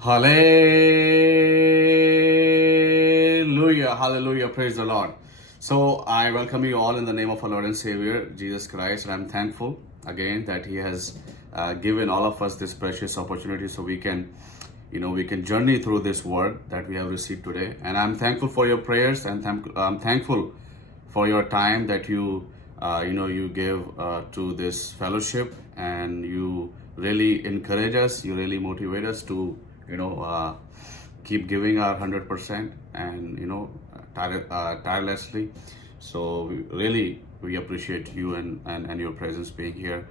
Hallelujah, hallelujah, praise the Lord. So I welcome you all in the name of our Lord and Savior, Jesus Christ. And I'm thankful again that He has given all of us this precious opportunity so we can, we can journey through this word that we have received today. And I'm thankful for your prayers and I'm thankful for your time that you give to this fellowship, and you really encourage us, you really motivate us to keep giving our 100% and tirelessly. So we appreciate you and your presence being here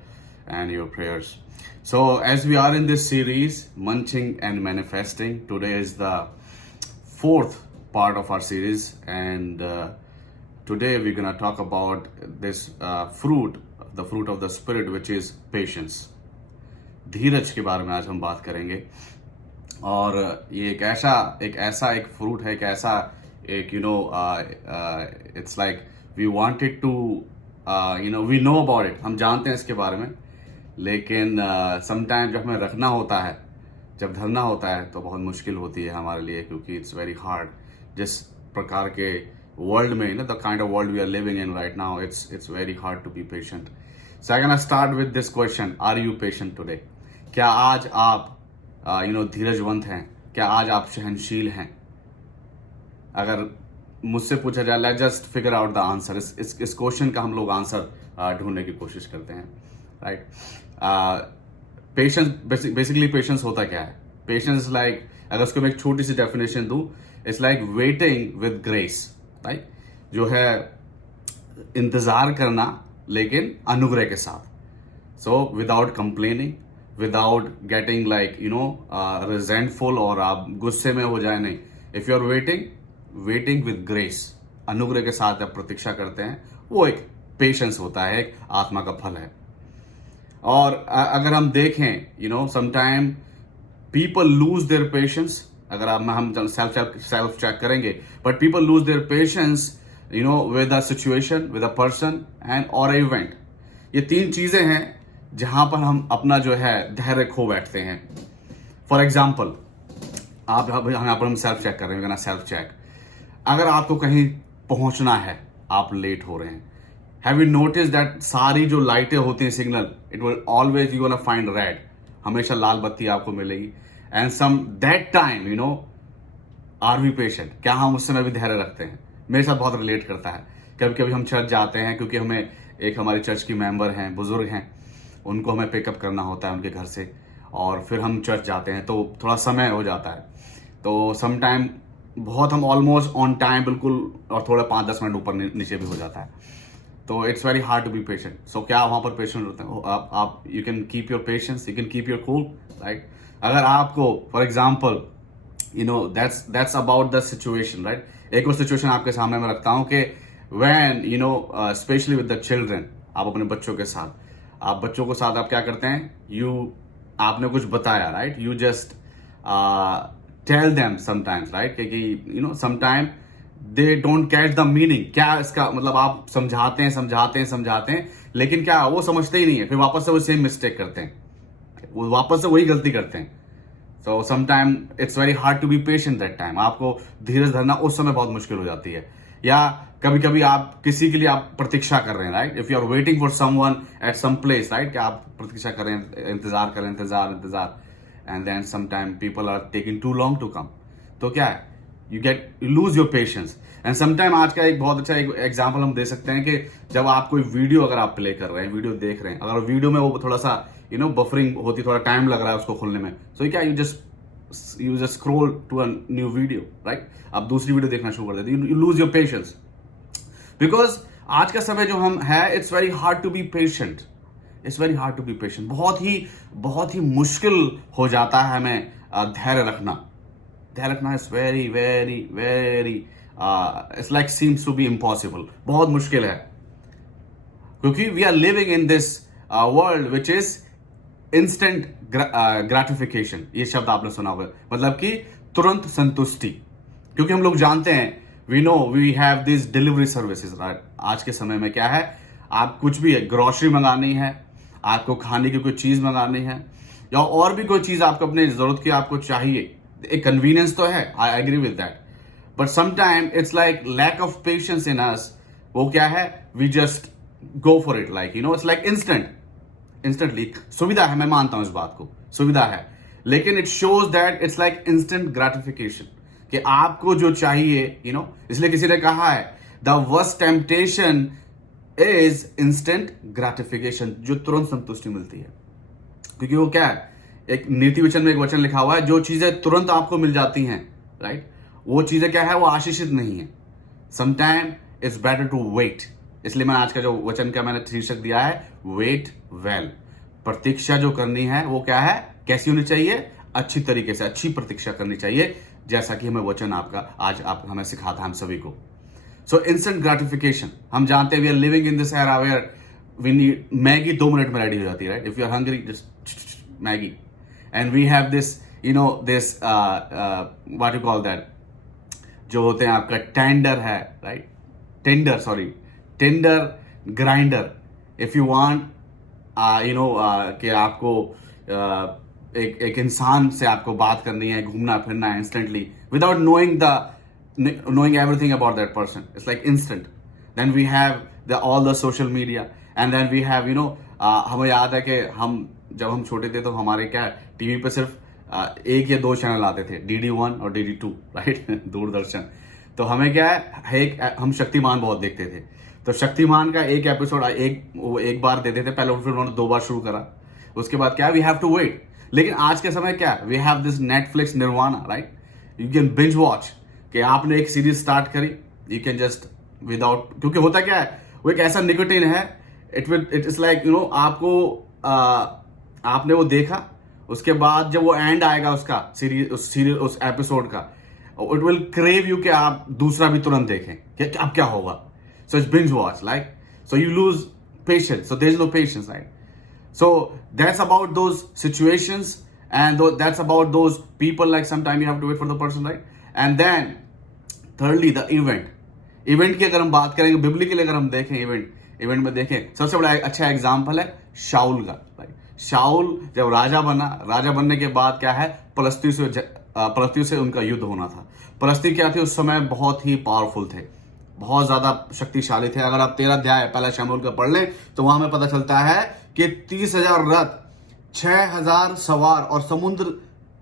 and your prayers. So as we are in this series, Munching and Manifesting, today is the fourth part of our series, and today we're gonna talk about this fruit, the fruit of the spirit, which is patience. धीरज के बारे में आज हम बात करेंगे. और ये एक ऐसा एक फ्रूट है, एक it's like we wanted to we know about it, हम जानते हैं इसके बारे में, लेकिन समटाइम जब हमें रखना होता है, जब धरना होता है तो बहुत मुश्किल होती है हमारे लिए, क्योंकि इट्स वेरी हार्ड. जिस प्रकार के वर्ल्ड में the kind of world we are living in right now, it's very hard to be patient. So I can start with this question, are you patient today? क्या आज आप धीरजवंत हैं? क्या आज आप सहनशील हैं? अगर मुझसे पूछा जाए, let's just figure out the answer. इस क्वेश्चन का हम लोग आंसर ढूंढने की कोशिश करते हैं, राइट? पेशेंस, बेसिकली पेशेंस होता क्या है? पेशेंस लाइक, अगर उसको मैं एक छोटी सी डेफिनेशन दूं, it's like waiting with grace, right? जो है इंतजार करना लेकिन अनुग्रह के साथ. So without complaining, without getting resentful, और आप गुस्से में हो जाए नहीं. If you are waiting with grace, अनुग्रह के साथ आप प्रतीक्षा करते हैं, वो एक पेशेंस होता है, एक आत्मा का फल है. और अगर हम देखें, sometime people lose their patience. अगर हम सेल्फ चेक करेंगे, but people lose their patience with a situation, with a person and और इवेंट. ये तीन चीजें हैं जहां पर हम अपना जो है धैर्य खो बैठते हैं. फॉर एग्जाम्पल, यहाँ पर हम सेल्फ चेक कर रहे हैं, सेल्फ चेक. अगर आपको कहीं पहुंचना है, आप लेट हो रहे हैं, हैव यू नोटिस दैट सारी जो लाइटें होती हैं, signal, it will always you gonna find red, हमेशा लाल बत्ती आपको मिलेगी. And some that time are we patient? क्या हम उस समय भी धैर्य रखते हैं? मेरे साथ बहुत रिलेट करता है. कभी कभी हम चर्च जाते हैं, क्योंकि हमें एक हमारी चर्च की मेंबर हैं, बुजुर्ग हैं, उनको हमें पिकअप करना होता है उनके घर से, और फिर हम चर्च जाते हैं, तो थोड़ा समय हो जाता है. तो सम टाइम बहुत हम ऑलमोस्ट ऑन टाइम बिल्कुल, और थोड़ा 5-10 मिनट ऊपर नीचे भी हो जाता है. तो it's very hard to be patient. So क्या वहाँ पर पेशेंट होते हैं? आप you can keep your patience, you can keep your cool, right? अगर आपको for example that's about the situation, right? एक और सिचुएशन आपके सामने मैं रखता हूँ कि when specially with the children, आप अपने बच्चों के साथ, आप बच्चों के साथ आप क्या करते हैं, आपने कुछ बताया, right? You just tell them sometimes, right? कि sometime they don't catch the meaning. क्या इसका मतलब? आप समझाते हैं, लेकिन क्या वो समझते ही नहीं है, फिर वापस से वो सेम मिस्टेक करते हैं, वो वापस से वही गलती करते हैं. So sometime it's very hard to be patient that time. आपको धीरज धरना उस समय बहुत मुश्किल हो जाती है. या कभी कभी आप किसी के लिए आप प्रतीक्षा कर रहे हैं, right? If you are waiting for someone at some place, right? कि आप प्रतीक्षा कर रहे हैं, इंतजार कर रहे हैं, इंतजार, and then sometime people are taking too long to come. तो क्या है, you lose your patience. And sometime आज का एक बहुत अच्छा एक एग्जाम्पल हम दे सकते हैं कि जब आप कोई वीडियो अगर आप प्ले कर रहे हैं, वीडियो देख रहे हैं, अगर वीडियो में वो थोड़ा सा बफरिंग होती, थोड़ा टाइम लग रहा है उसको खोलने में, सो क्या, you just scroll to a new video, right? आप दूसरी वीडियो देखना शुरू कर देते, you lose your patience. Because आज का समय जो हम है, it's very hard to be patient. It's very hard to be patient. बहुत ही मुश्किल हो जाता है हमें धैर्य रखना. धैर्य रखना is very very very it's like seems to be impossible. बहुत मुश्किल है, क्योंकि we are living in this world which is instant gratification. ये शब्द आपने सुना होगा, मतलब कि तुरंत संतुष्टि. क्योंकि हम लोग जानते हैं, we know we have this delivery services, right? आज के समय में क्या है, आप कुछ भी ग्रोसरी मंगानी है, आपको खाने की कोई चीज मंगानी है, या और भी कोई चीज आपको अपने जरूरत की आपको चाहिए, एक कन्वीनियंस तो है, I agree with that, but sometime it's like lack of patience in us. वो क्या है, we just go for it, like it's like instantly. सुविधा है, मैं मानता हूं इस बात को, सुविधा है, लेकिन it shows that it's like instant gratification, कि आपको जो चाहिए, इसलिए किसी ने कहा है the worst temptation is instant gratification, जो तुरंत संतुष्टि मिलती है. क्योंकि वो क्या है, एक नीति वचन में एक वचन लिखा हुआ है, जो चीजें तुरंत आपको मिल जाती हैं, राइट, वो चीजें क्या है, वो आशीषित नहीं है. Sometime it's better to wait. इसलिए मैंने आज का जो वचन का मैंने शीर्षक दिया है, वेट वेल. प्रतीक्षा जो करनी है वो क्या है, कैसी होनी चाहिए, अच्छी तरीके से अच्छी प्रतीक्षा करनी चाहिए, जैसा कि हमें वचन आपका आज आप हमें सिखाता है हम सभी को. सो इंस्टेंट ग्रेटिफिकेशन, हम जानते हैं we are living in this era where we need Maggi 2 minute में रेडी हो जाती है, right. If you are hungry, just Maggi. And we have this this what you call that, जो होते हैं आपका टेंडर है, right, Tinder Grindr. If you want कि आपको एक इंसान से आपको बात करनी है, घूमना फिरना है instantly, without knowing everything about that person, it's like instant. Then we have all the social media, and then we have हमें याद है कि जब हम छोटे थे तो हमारे क्या टीवी पे सिर्फ 1 या 2 चैनल आते थे, DD1 और DD2, राइट, दूरदर्शन. तो हमें क्या है, हम शक्तिमान बहुत देखते थे. तो शक्तिमान का एक एपिसोड एक बार देते थे पहले, फिर उन्होंने 2 बार शुरू करा. उसके बाद क्या, वी हैव टू वेट. लेकिन आज के समय क्या, we have this Netflix nirvana, right. You can binge watch, कि आपने एक सीरीज स्टार्ट करी, यू कैन जस्ट विदाउट, क्योंकि होता क्या है, वो एक ऐसा निकोटिन है, इट इज लाइक आपको आपने वो देखा, उसके बाद जब वो एंड आएगा उसका सीरीज उस एपिसोड का, इट विल क्रेव यू कि आप दूसरा भी तुरंत देखें कि अब क्या होगा. So it's binge watch, like, so you lose patience, so there is no patience, right. So that's about those situations, and that's about those people, like sometime you have to wait for the person, right? And then thirdly, the event की अगर हम बात करेंगे, biblically अगर हम देखें event में देखें, सबसे बड़ा अच्छा एग्जाम्पल है शाऊल का, राइट. शाऊल जब राजा बनने के बाद क्या है, पलस्ती से उनका युद्ध होना था. पलस्ती क्या थे, उस समय बहुत ही पावरफुल थे, बहुत ज्यादा शक्तिशाली थे. अगर आप 13 अध्याय पहला शमूएल का पढ़ लें तो वहां में पता चलता है कि 30,000 रथ, 6,000 सवार और समुद्र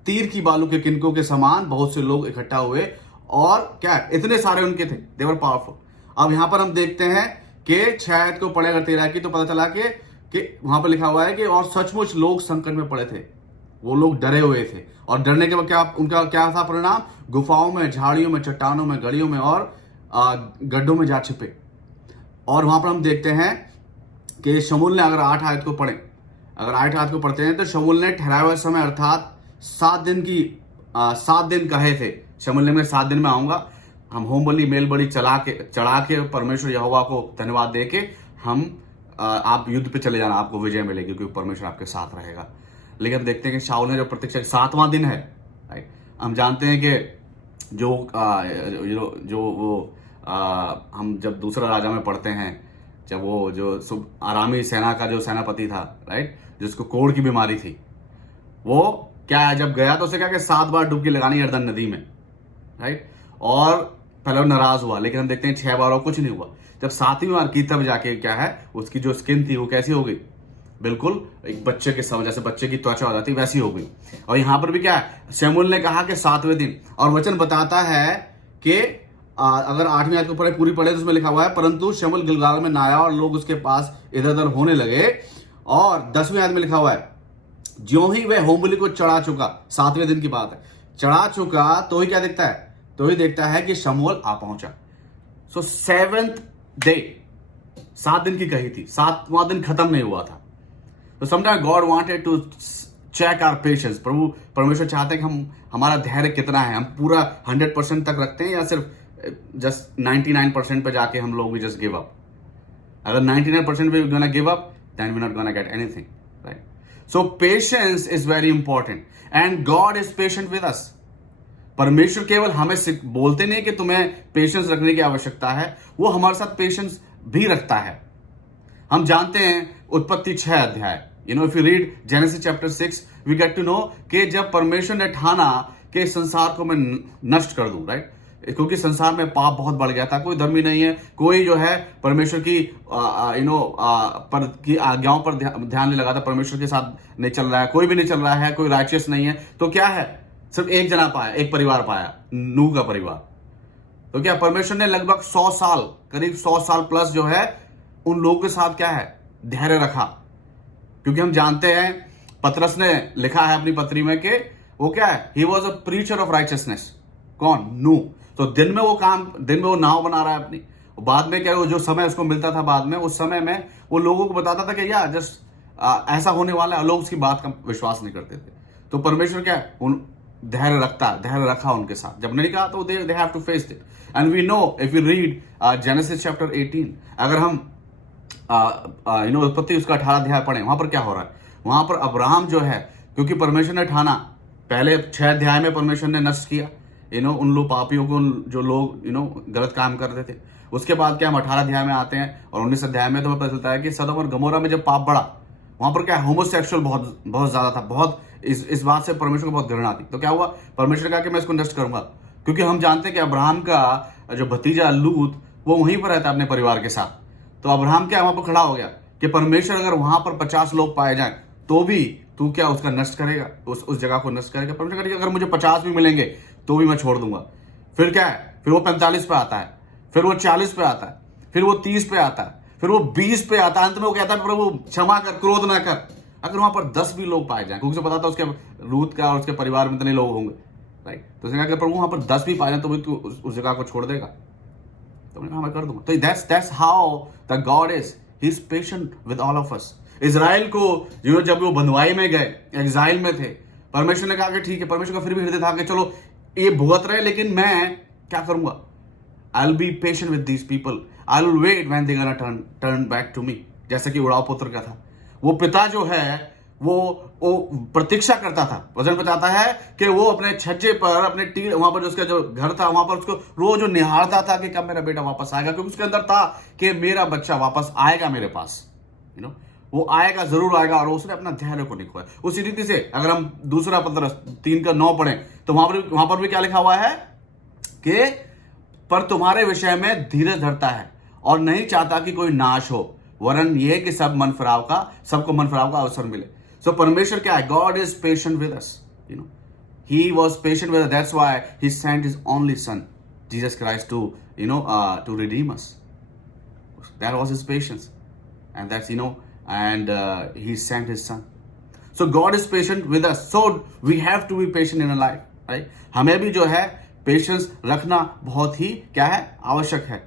तीर की बालू के किनकों के समान बहुत से लोग इकट्ठा हुए, और क्या इतने सारे उनके थे, दे वर पावरफुल. अब यहां पर हम देखते हैं कि 6 आयत को पढ़े अगर 13 की, तो पता चला कि वहां पर लिखा हुआ है कि और सचमुच लोग संकट में पड़े थे, वो लोग डरे हुए थे, और डरने के बाद उनका क्या था परिणाम, गुफाओं में, झाड़ियों में, चट्टानों में, गलियों में और गड्ढों में जा छिपे. और वहां पर हम देखते हैं कि शमूएल ने, अगर 8 आयत को पढ़ते हैं, तो शमूएल ने ठहराए हुए समय अर्थात 7 दिन कहे थे. शमूएल ने, मैं 7 दिन में आऊंगा, हम होम बलि मेल बलि चढ़ा के परमेश्वर यहोवा को धन्यवाद दे के आप युद्ध पे चले जाना, आपको विजय मिलेगी क्योंकि परमेश्वर आपके साथ रहेगा. लेकिन हम देखते हैं कि शाऊल ने जो प्रतीक्षा, 7वां दिन है, राइट. हम जानते हैं कि हम जब दूसरा राजा में पढ़ते हैं, जब वो जो आरामी सेना का जो सेनापति था, राइट, जिसको कोढ़ की बीमारी थी, वो क्या है, जब गया तो उसे क्या कि 7 बार डुबकी लगानी यरदन नदी में, राइट. और पहले वो नाराज हुआ, लेकिन हम देखते हैं 6 बार और कुछ नहीं हुआ. जब 7वीं बार की, तब जाके क्या है, उसकी जो स्किन थी वो कैसी हो गई, बिल्कुल एक बच्चे के समय, जैसे बच्चे की त्वचा हो जाती वैसी हो गई. और यहां पर भी क्या है, शमूएल ने कहा कि 7वें दिन, और वचन बताता है कि अगर 8वीं आयत को पूरी पढ़े तो उसमें लिखा हुआ है, परंतु शमूएल गिलगाल में आया और लोग उसके पास इधर उधर होने लगे. और 10वीं आयत में लिखा हुआ है, ज्यों ही वह होम बलि को चढ़ा चुका, 7वें दिन की बात है, चढ़ा चुका, तो ही क्या देखता है, तो ही देखता है कि शमूएल आ पहुंचा. सो 7th डे, 7 दिन की कही थी, 7वां दिन खत्म नहीं हुआ था. तो sometime God wanted to check our patience. परमेश्वर चाहते हैं कि हमारा धैर्य कितना है, हम पूरा 100% तक रखते हैं या सिर्फ जस्ट 99% पे जाके हम लोग भी जस्ट गिव अप. अगर 99% पे gonna give up, then we not gonna get anything, right. So patience is very important, and God is patient with us. परमेश्वर केवल हमें बोलते नहीं कि तुम्हें पेशेंस रखने की आवश्यकता है, वो हमारे साथ पेशेंस भी रखता है. हम जानते हैं उत्पत्ति 6 अध्याय, if you read Genesis chapter 6, we get to know कि जब परमेश्वर ने ठाना कि इस संसार को मैं नष्ट कर दूं, राइट? क्योंकि संसार में पाप बहुत बढ़ गया था, कोई धर्मी नहीं है, कोई जो है परमेश्वर की पर की आज्ञाओं पर ध्यान नहीं लगाता, परमेश्वर के साथ नहीं चल रहा है, कोई भी नहीं चल रहा है, कोई राइचियस नहीं है। तो क्या है, सिर्फ एक जना पाया, एक परिवार पाया, नूह का परिवार। तो क्या परमेश्वर ने लगभग 100 साल, करीब 100 साल प्लस जो है उन लोगों के साथ क्या है, धैर्य रखा। क्योंकि हम जानते हैं पतरस ने लिखा है अपनी पत्री में कि वो क्या है, he was a preacher of righteousness. कौन? नूह। तो दिन में वो नाव बना रहा है अपनी, बाद में क्या, वो जो समय उसको मिलता था बाद में, उस समय में वो लोगों को बताता था कि यार जस्ट ऐसा होने वाला है, लोग उसकी बात का विश्वास नहीं करते थे। तो परमेश्वर क्या है, उन धैर्य रखा उनके साथ। जब नहीं कहा तो they have to face it. And we know, if you read Genesis chapter 18, अगर हम उत्पत्ति उसका 18 अध्याय पढ़े, वहां पर क्या हो रहा है, वहां पर अब्राहम जो है, क्योंकि परमेश्वर ने ठाना, पहले 6 अध्याय में परमेश्वर ने नष्ट किया उन लोग पापियों को, जो लोग गलत काम कर रहे थे। उसके बाद क्या, हम 18 अध्याय में आते हैं और 19 अध्याय में तो हमें पता चलता है कि सदोम और गमोरा में जब पाप बढ़ा, वहां पर क्या, होमोसेक्सुअल बहुत ज्यादा था, बहुत इस बात से परमेश्वर को बहुत घृणा थी। तो क्या हुआ, परमेश्वर कहा कि मैं इसको नष्ट करूंगा। क्योंकि हम जानते हैं कि अब्राहम का जो भतीजा लूत, वो वहीं पर रहता है अपने परिवार के साथ। तो अब्राहम क्या, वहां पर खड़ा हो गया कि परमेश्वर अगर वहां पर 50 लोग पाए जाए तो भी तू क्या उसका नष्ट करेगा, उस जगह को नष्ट करेगा। परमेश्वर करेगा अगर मुझे 50 भी मिलेंगे तो भी मैं छोड़ दूंगा। फिर क्या है, फिर वो 45 पे आता है, फिर वो 40 पे आता है, फिर वो 30 पे आता है, फिर वो 20 पे आता है। अंत में वो कहता है प्रभु क्षमा कर, क्रोध ना कर। अगर वहां पर 10 भी लोग पाए जाए, क्योंकि उसे पता था उसके रूत का और उसके परिवार में इतने लोग होंगे, राइट? तो उसने कहा कि प्रभु वहां पर 10 भी पाए जाए तो भी तू उस जगह को छोड़ देगा। तो मैंने कहा मैं कर दूंगा। तो that's how the God is, he is patient with all of us. Israel को जब वो बंधुआई में गए, एग्जाइल में थे, परमेश्वर ने कहा कि ठीक है, परमेश्वर का फिर भी हृदय था कि चलो ये भुगत रहे, लेकिन मैं क्या करूंगा, I will be patient with these people, I will wait when they gonna turn back to me. जैसे कि उड़ाव पुत्र का था, वो पिता जो है वो प्रतीक्षा करता था। वचन बताता है कि वो अपने छज्जे पर, अपने टील, वहां पर जो उसका जो घर था, वहां पर उसको रोज निहारता था कि कब मेरा बेटा वापस आएगा, क्योंकि उसके अंदर था कि मेरा बच्चा वापस आएगा मेरे पास, वो आएगा, जरूर आएगा। और उसने अपना धैर्य को नहीं खोया। उसी रीति से अगर हम दूसरा पत्र 3:9 पढ़ें तो वहां पर भी क्या लिखा हुआ है कि पर तुम्हारे विषय में धीरज धरता है और नहीं चाहता कि कोई नाश हो, वरन यह कि सबको मन फिराव का अवसर मिले। सो परमेश्वर क्या है, God is patient with us, he was patient with us, that's why he sent his only son Jesus Christ to redeem us. That was his patience, and that's and he sent his son. So God is patient with us, so we have to be patient in our life, right? हमें भी जो है patience रखना बहुत ही क्या है, आवश्यक है।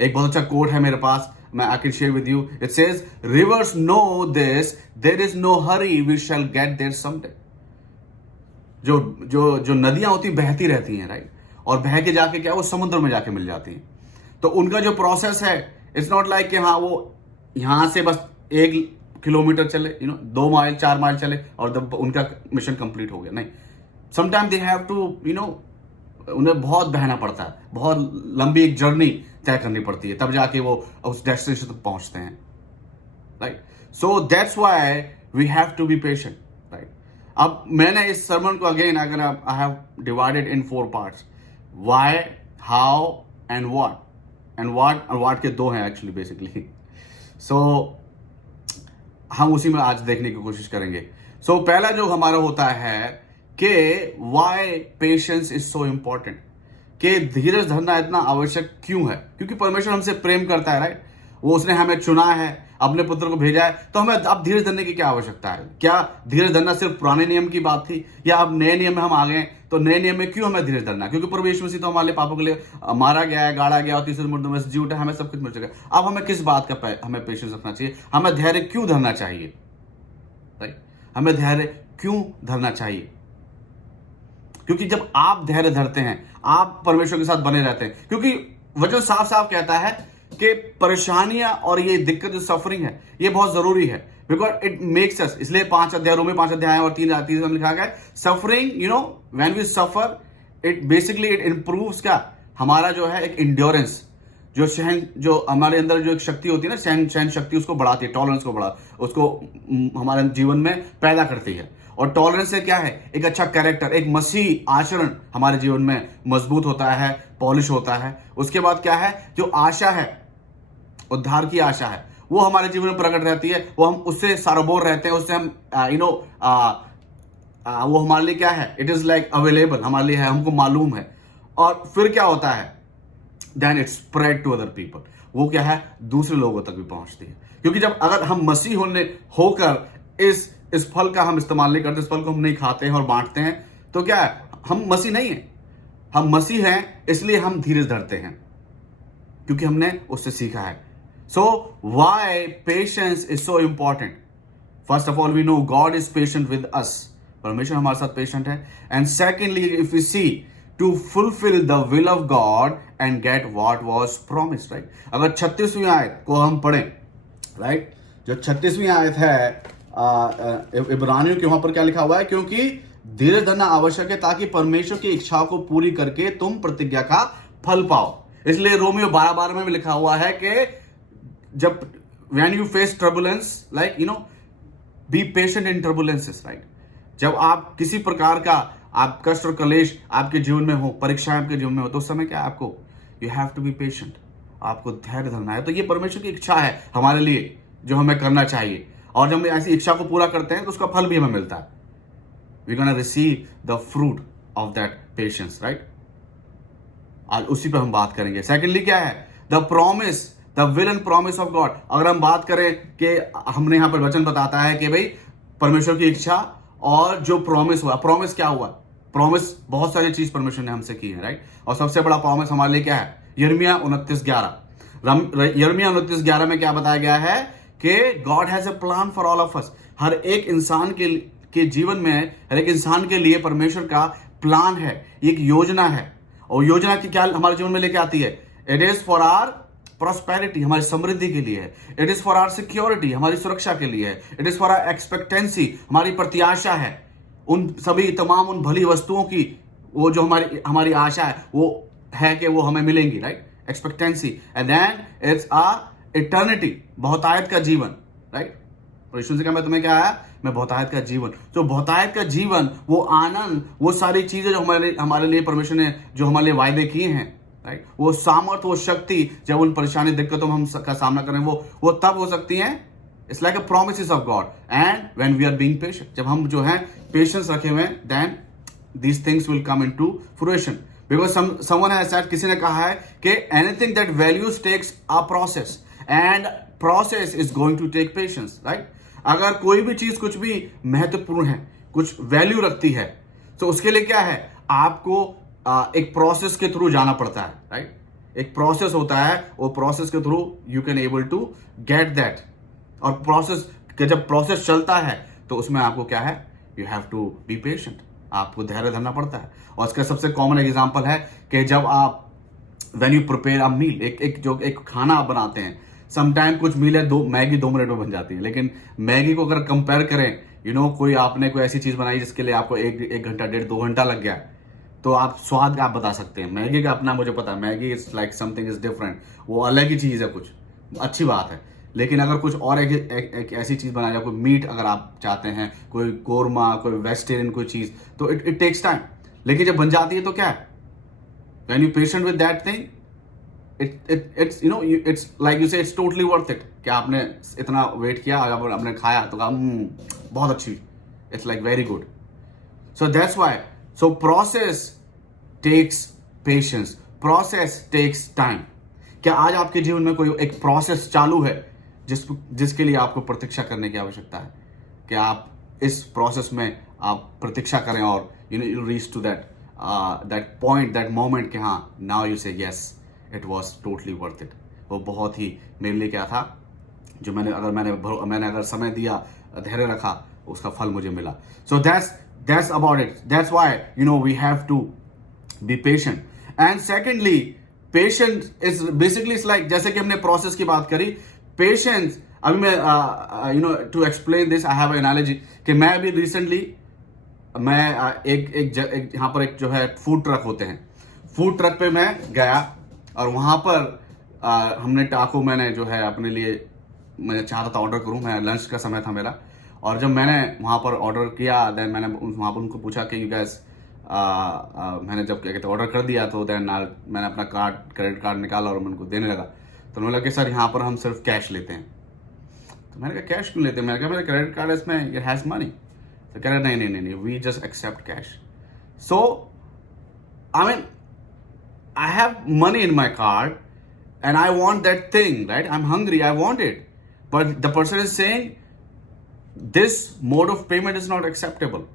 एक बहुत अच्छा कोट है मेरे पास, मैं I can share with you. It says, rivers know this, there is no hurry, we shall get there someday. जो नदियां होती बहती रहती हैं, राइट? और बह के जाके क्या, वो समुद्र में जाके मिल जाती हैं। तो उनका जो प्रोसेस है, इट्स नॉट लाइक कि हाँ वो यहां से बस 1 किलोमीटर चले, 2 माइल 4 माइल चले और उनका मिशन कंप्लीट हो गया। नहीं, समटाइम दे हैव टू उन्हें बहुत बहना पड़ता है, बहुत लंबी एक जर्नी तय करनी पड़ती है, तब जाके वो उस डेस्टिनेशन तक पहुंचते हैं, right? So that's why we have to be patient, right? अब मैंने इस सर्मन को अगेन अगर I have divided in 4 parts, why, how and what. And what के 2 हैं एक्चुअली बेसिकली। सो हम उसी में आज देखने की कोशिश करेंगे। सो पहला जो हमारा होता है कि why patience is so important, कि धीरज धरना इतना आवश्यक क्यों है? क्योंकि परमेश्वर हमसे प्रेम करता है, राइट? वो उसने हमें चुना है, अपने पुत्र को भेजा है, तो हमें अब धीरज धरने की क्या आवश्यकता है? क्या धीरज धरना सिर्फ पुराने नियम की बात थी, या अब नए नियम में हम आ गए? तो नए नियम में क्यों हमें धीरज धरना? क्योंकि प्रभु यीशु मसीह तो हमारे पापों के लिए मारा गया है, गाड़ा गया और तीसरे मुर्दों में से जी उठा, हमें सब कुछ मिल चुका है। अब हमें किस बात का हमें पेशेंस रखना चाहिए? हमें धैर्य क्यों धरना चाहिए, राइट? हमें धैर्य क्यों धरना चाहिए? क्योंकि जब आप धैर्य धरते हैं, आप परमेश्वर के साथ बने रहते हैं। क्योंकि वचन साफ साफ कहता है कि परेशानियां और ये दिक्कत जो सफरिंग है, ये बहुत जरूरी है, बिकॉज इट मेक्स अस। इसलिए 5 अध्याय रोमी 5 अध्याय और 3 में लिखा गया है, suffering when we suffer it basically it improves क्या, हमारा जो है एक इंड्योरेंस, जो हमारे अंदर जो एक शक्ति होती है ना, सहन शक्ति, उसको बढ़ाती है, टॉलरेंस को उसको हमारे जीवन में पैदा करती है। और टॉलरेंस से क्या है, एक अच्छा कैरेक्टर, एक मसीह आचरण हमारे जीवन में मजबूत होता है, पॉलिश होता है। उसके बाद क्या है, जो आशा है, उद्धार की आशा है, वो हमारे जीवन में प्रकट रहती है। वो हम उससे सरबोर रहते हैं, उससे हम वो हमारे लिए क्या है, इट इज लाइक अवेलेबल हमारे लिए है, हमको मालूम है। और फिर क्या होता है, then it spread to other people, वो क्या है, दूसरे लोगों तक भी पहुंचती है। क्योंकि जब अगर हम मसीह होकर इस फल का हम इस्तेमाल नहीं करते, इस फल को हम नहीं खाते हैं और बांटते हैं, तो क्या है, हम मसीह नहीं है। हम मसीह हैं, इसलिए हम धीरज धरते हैं, क्योंकि हमने उससे सीखा है। So why patience is so important? First of all we know God is patient with us, परमेश्वर हमारे साथ पेशेंट है। And secondly if you see, to fulfil the will of God and get what was promised, right. अगर 36वीं आयत को हम पढ़ें, राइट, जो 36वीं आयत है इब्रानियों के, वहां पर क्या लिखा हुआ है, क्योंकि धीरज धरना आवश्यक है ताकि परमेश्वर की इच्छाओं को पूरी करके तुम प्रतिज्ञा का फल पाओ। इसलिए रोमियो 12:12 में भी लिखा हुआ है कि जब when you face turbulence, like be patient in turbulences, right. जब आप किसी प्रकार का आप कष्ट और कलेश आपके जीवन में हो, परीक्षाएं आपके जीवन में हो, तो उस समय क्या है, आपको you have to be patient, आपको धैर्य धरना है। तो ये परमेश्वर की इच्छा है हमारे लिए, जो हमें करना चाहिए। और जब हम ऐसी इच्छा को पूरा करते हैं तो उसका फल भी हमें मिलता है। We gonna receive the fruit of that patience, right. आज उसी पर हम बात करेंगे। सेकेंडली क्या है, the promise, the will and promise of God. अगर हम बात करें कि हमने यहां पर वचन बताता है कि भाई परमेश्वर की इच्छा और जो प्रॉमिस हुआ, प्रॉमिस क्या हुआ, प्रॉमिस बहुत सारी चीज परमेश्वर ने हमसे की है, राइट। और सबसे बड़ा प्रॉमिस हमारे लिए क्या है, यिर्मयाह 29:11 में क्या बताया गया है कि God has a plan for all of us. हर एक इंसान के जीवन में, हर एक इंसान के लिए परमेश्वर का प्लान है, एक योजना है। और योजना की क्या हमारे जीवन में लेके आती है, it is for our prosperity, हमारी समृद्धि के लिए है। It is for our security, हमारी सुरक्षा के लिए है। It is for our expectancy, हमारी प्रत्याशा है उन सभी तमाम उन भली वस्तुओं की, वो जो हमारी आशा है, वो है कि वो हमें मिलेंगी, right, expectancy. And then it's a eternity, बहुतायत का जीवन, राइट। यीशु से कहा मैं तुम्हें क्या आया, मैं बहुतायत का जीवन। तो बहुतायत का जीवन, वो आनंद, वो सारी चीजें जो हमारे लिए परमेश्वर ने जो हमारे लिए वायदे किए हैं, राइट, वो सामर्थ, वो शक्ति, जब उन परेशानी दिक्कतों में हम का सामना करें, वो तब हो सकती है। It's like a promises of God. And when we are being patient, जब हम जो है पेशेंस रखे हुए हैं, then these things will come into fruition. Because someone has said, किसी ने कहा है कि anything that values takes a process and process is going to take patience, right. अगर कोई भी चीज कुछ भी महत्वपूर्ण है, कुछ वैल्यू रखती है, तो उसके लिए क्या है, आपको एक प्रोसेस के थ्रू जाना पड़ता है, राइट। एक प्रोसेस होता है, वो प्रोसेस के through you can able to get that. और प्रोसेस जब प्रोसेस चलता है तो उसमें आपको क्या है, you have to be patient, आपको धैर्य धरना पड़ता है। और इसका सबसे कॉमन एग्जांपल है कि जब आप व्हेन यू प्रिपेयर अ मील, एक खाना आप बनाते हैं, समटाइम कुछ मील है, मैगी 2 मिनट में बन जाती है। लेकिन मैगी को अगर कंपेयर करें, कोई आपने कोई ऐसी चीज बनाई जिसके लिए आपको 1 घंटा 1.5-2 घंटा लग गया, तो आप स्वाद आप बता सकते हैं। मैगी का अपना मुझे पता है, Maggi is like something is different, वो अलग ही चीज है, कुछ अच्छी बात है। लेकिन अगर कुछ और एक ऐसी चीज बनाई जाए, कोई मीट अगर आप चाहते हैं, कोई कोरमा, कोई वेजिटेरियन कोई चीज, तो इट टेक्स टाइम। लेकिन जब बन जाती है तो क्या है, when you patient with that thing, it's like you say, it's totally worth it। कि आपने इतना वेट किया, अगर आपने खाया तो कहा बहुत अच्छी, it's like very good। So that's why, so process takes patience, process takes time। क्या आज आपके जीवन में कोई एक प्रोसेस चालू है जिसके लिए आपको प्रतीक्षा करने की आवश्यकता है, कि आप इस प्रोसेस में आप प्रतीक्षा करें और you'll reach to that point, that moment कि हाँ, now you say yes, it was totally worth it। वो बहुत ही मेरे लिए क्या था, जो मैंने अगर समय दिया, धैर्य रखा, उसका फल मुझे मिला। So that's about it। That's why we have to be patient। And secondly, patience is basically it's like, जैसे कि हमने प्रोसेस की बात करी, पेशेंस, अभी मैं to explain this I have an analogy, कि मैं अभी रिसेंटली एक यहाँ पर एक जो है फूड ट्रक होते हैं, फूड ट्रक पे मैं गया और वहां पर हमने टाको, मैंने जो है अपने लिए, मैं चाहता था ऑर्डर करूं, मैं लंच का समय था मेरा, और जब मैंने वहाँ पर ऑर्डर किया, देन मैंने वहाँ पर उनको पूछा कि यू गैस, मैंने जब क्या कहते ऑर्डर कर दिया तो देन मैंने अपना क्रेडिट कार्ड निकाला और मैं उनको देने लगा। तो उन्होंने लगा कि सर यहाँ पर हम सिर्फ कैश लेते हैं। तो मैंने कहा कैश क्यों लेते हैं? मैंने कहा मेरा क्रेडिट कार्ड है, इसमें इट हैज़ मनी। तो कह रहे नहीं, we just accept cash. So I mean I have money in my card and I want that thing, right? I'm hungry, I want it. But the person is saying this mode of payment is not acceptable.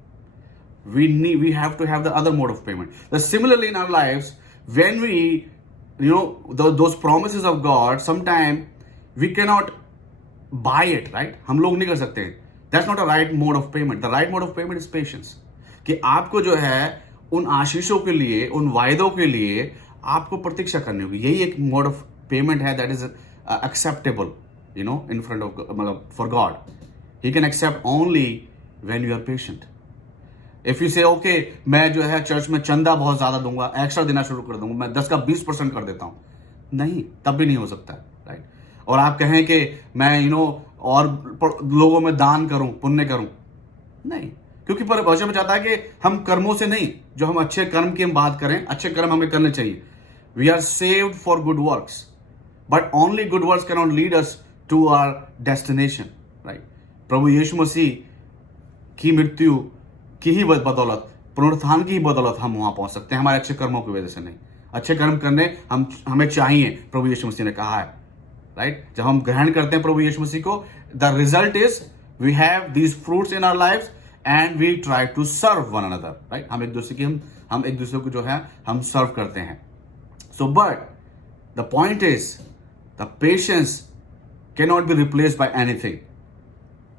We have to have the other mode of payment. So similarly in our lives, when we, those promises of God, sometimes we cannot buy it, right? हम लोग नहीं कर सकते। That's not a right mode of payment. The right mode of payment is patience. कि आपको जो है उन आशीषों के लिए, उन वायदों के लिए आपको प्रतीक्षा करनी होगी। यही एक मोड ऑफ पेमेंट है that is acceptable, in front of, मतलब for God. He can accept only when you are patient. If you say okay मैं जो है चर्च में चंदा बहुत ज्यादा दूंगा, एक्स्ट्रा देना शुरू कर दूंगा, मैं 10 का 20% कर देता हूं, नहीं, तब भी नहीं हो सकता, राइट? और आप कहें कि मैं और लोगों में दान करूं, पुण्य करूं, नहीं, क्योंकि परमेश्वर में चाहता है कि हम कर्मों से नहीं, जो हम अच्छे कर्म की हम बात करें, अच्छे कर्म हमें करने चाहिए। We are saved for good works, but only good works can not lead us to our destination, right? प्रभु यीशु मसीह की मृत्यु की ही बदौलत, पुनरुत्थान की ही बदौलत हम वहां पहुंच सकते हैं, हमारे अच्छे कर्मों की वजह से नहीं। अच्छे कर्म करने हमें चाहिए, प्रभु यीशु मसीह ने कहा है, राइट? जब हम ग्रहण करते हैं प्रभु यीशु मसीह को, the result is we have these fruits in our lives and we try to serve one another, right? हम एक दूसरे को जो है हम सर्व करते हैं। So but the point is the patience can not be replaced by anything.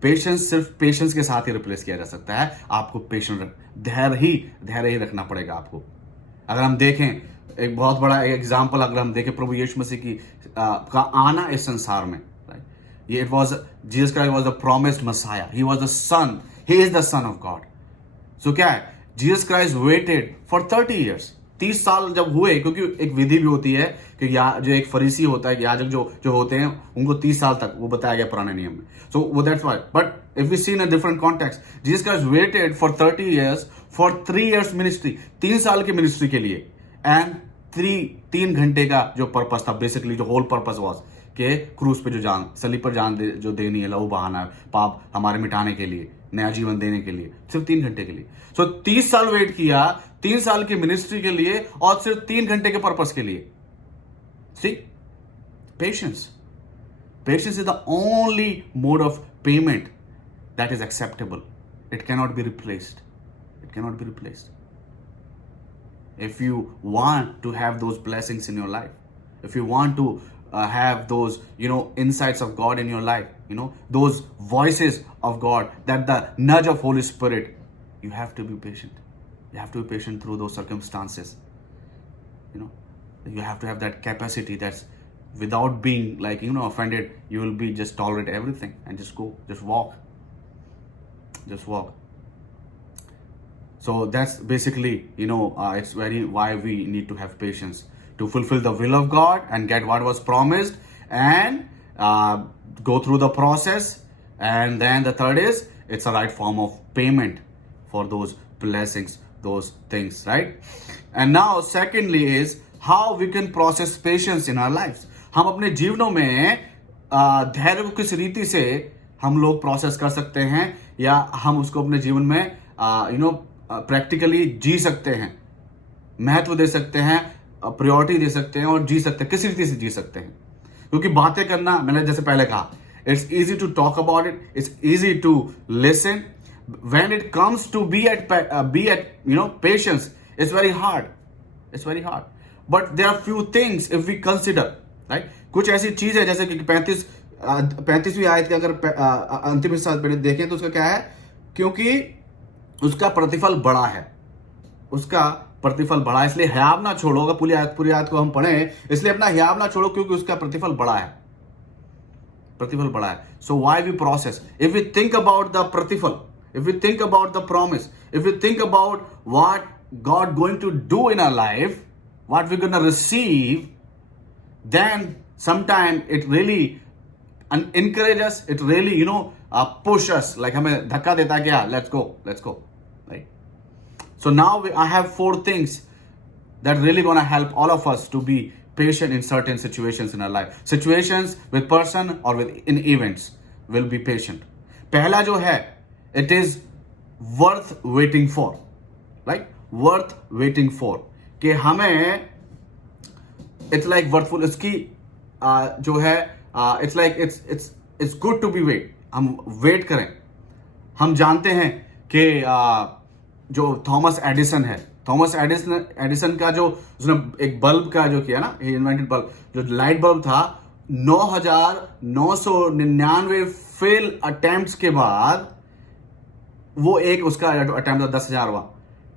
Patience सिर्फ पेशेंस के साथ ही रिप्लेस किया जा सकता है। आपको धैर्य ही रखना पड़ेगा आपको। अगर हम देखें एक बहुत बड़ा एग्जाम्पल, अगर हम देखें प्रभु यीशु मसीह की का आना इस संसार में, राइट? ये it was Jesus Christ was the promised Messiah, he was the son, he is the son of God. So क्या है, Jesus Christ waited for 30 years, 30 साल जब हुए, क्योंकि एक विधि भी होती है कि जो एक फरीसी होता है, याजक जो होते हैं, उनको 30 साल तक वो बताया गया पुराने नियम में। सो वो that's why, but if we see in a different context, Jesus Christ waited for 30 years for 3 years ministry, 3 साल की मिनिस्ट्री के लिए, एंड 3 घंटे का जो पर्पस था, बेसिकली जो होल पर्पस वाज कि क्रूस पे जो जान, सलीब पर जान जो देनी है, लहू बहाना है, पाप हमारे मिटाने के लिए, नया जीवन देने के लिए, सिर्फ 3 घंटे के लिए। सो 30 साल वेट किया, 3 साल की मिनिस्ट्री के लिए, और सिर्फ 3 घंटे के पर्पस के लिए। See, patience is the only mode of payment that is acceptable. It cannot be replaced, If you want to have those blessings in your life, if you want to have those, insights of God in your life, those voices of God, that the nudge of Holy Spirit, you have to be patient. You have to be patient through those circumstances. You have to have that capacity that's without being offended. You will be just tolerate everything and just go, just walk. So that's basically, it's very why we need to have patience to fulfill the will of God and get what was promised, and go through the process. And then the third is, it's a right form of payment for those blessings, those things, right? And now secondly is how we can process patience in our lives. हम अपने जीवनों में धैर्य को किस रीति से हम लोग प्रोसेस कर सकते हैं, या हम उसको अपने जीवन में प्रैक्टिकली जी सकते हैं, महत्व दे सकते हैं, प्रायोरिटी दे सकते हैं, और जी सकते हैं, किस रीति से जी सकते हैं। क्योंकि बातें करना, मैंने जैसे पहले कहा, it's easy to talk about it, it's easy to listen, when it comes to be at patience, it's very hard, but there are few things if we consider, right? कुछ ऐसी चीज है, जैसे कि 35वीं आयत के अगर अंतिम हिस्सा पहले देखें तो उसका क्या है, क्योंकि उसका प्रतिफल बड़ा है, इसलिए हियाव ना छोड़ो। अगर पूरी आयत को हम पढ़ें, इसलिए अपना हियाव ना छोड़ो, क्योंकि उसका प्रतिफल बड़ा है। So why we process, if we think about the प्रतिफल, if we think about the promise, if we think about what God going to do in our life, what we gonna receive, then sometime it really encourage us, it really, push us, like हमें धक्का देता है कि yeah, let's go, right? So now I have 4 things that really gonna help all of us to be patient in certain situations in our life. Situations with person or in events will be patient. पहला जो है, it is worth waiting for, right? Worth waiting for, कि हमें it's like worthful, इसकी जो है it's like it's good to be wait, हम wait करें. हम जानते हैं कि जो थॉमस एडिसन का जो उसने एक बल्ब का जो किया ना, ही इन्वेंटेड बल्ब, जो लाइट बल्ब था, 9,999 फेल अटेम्प्ट्स के बाद वो एक उसका अटेम्प्ट था 10,000वां,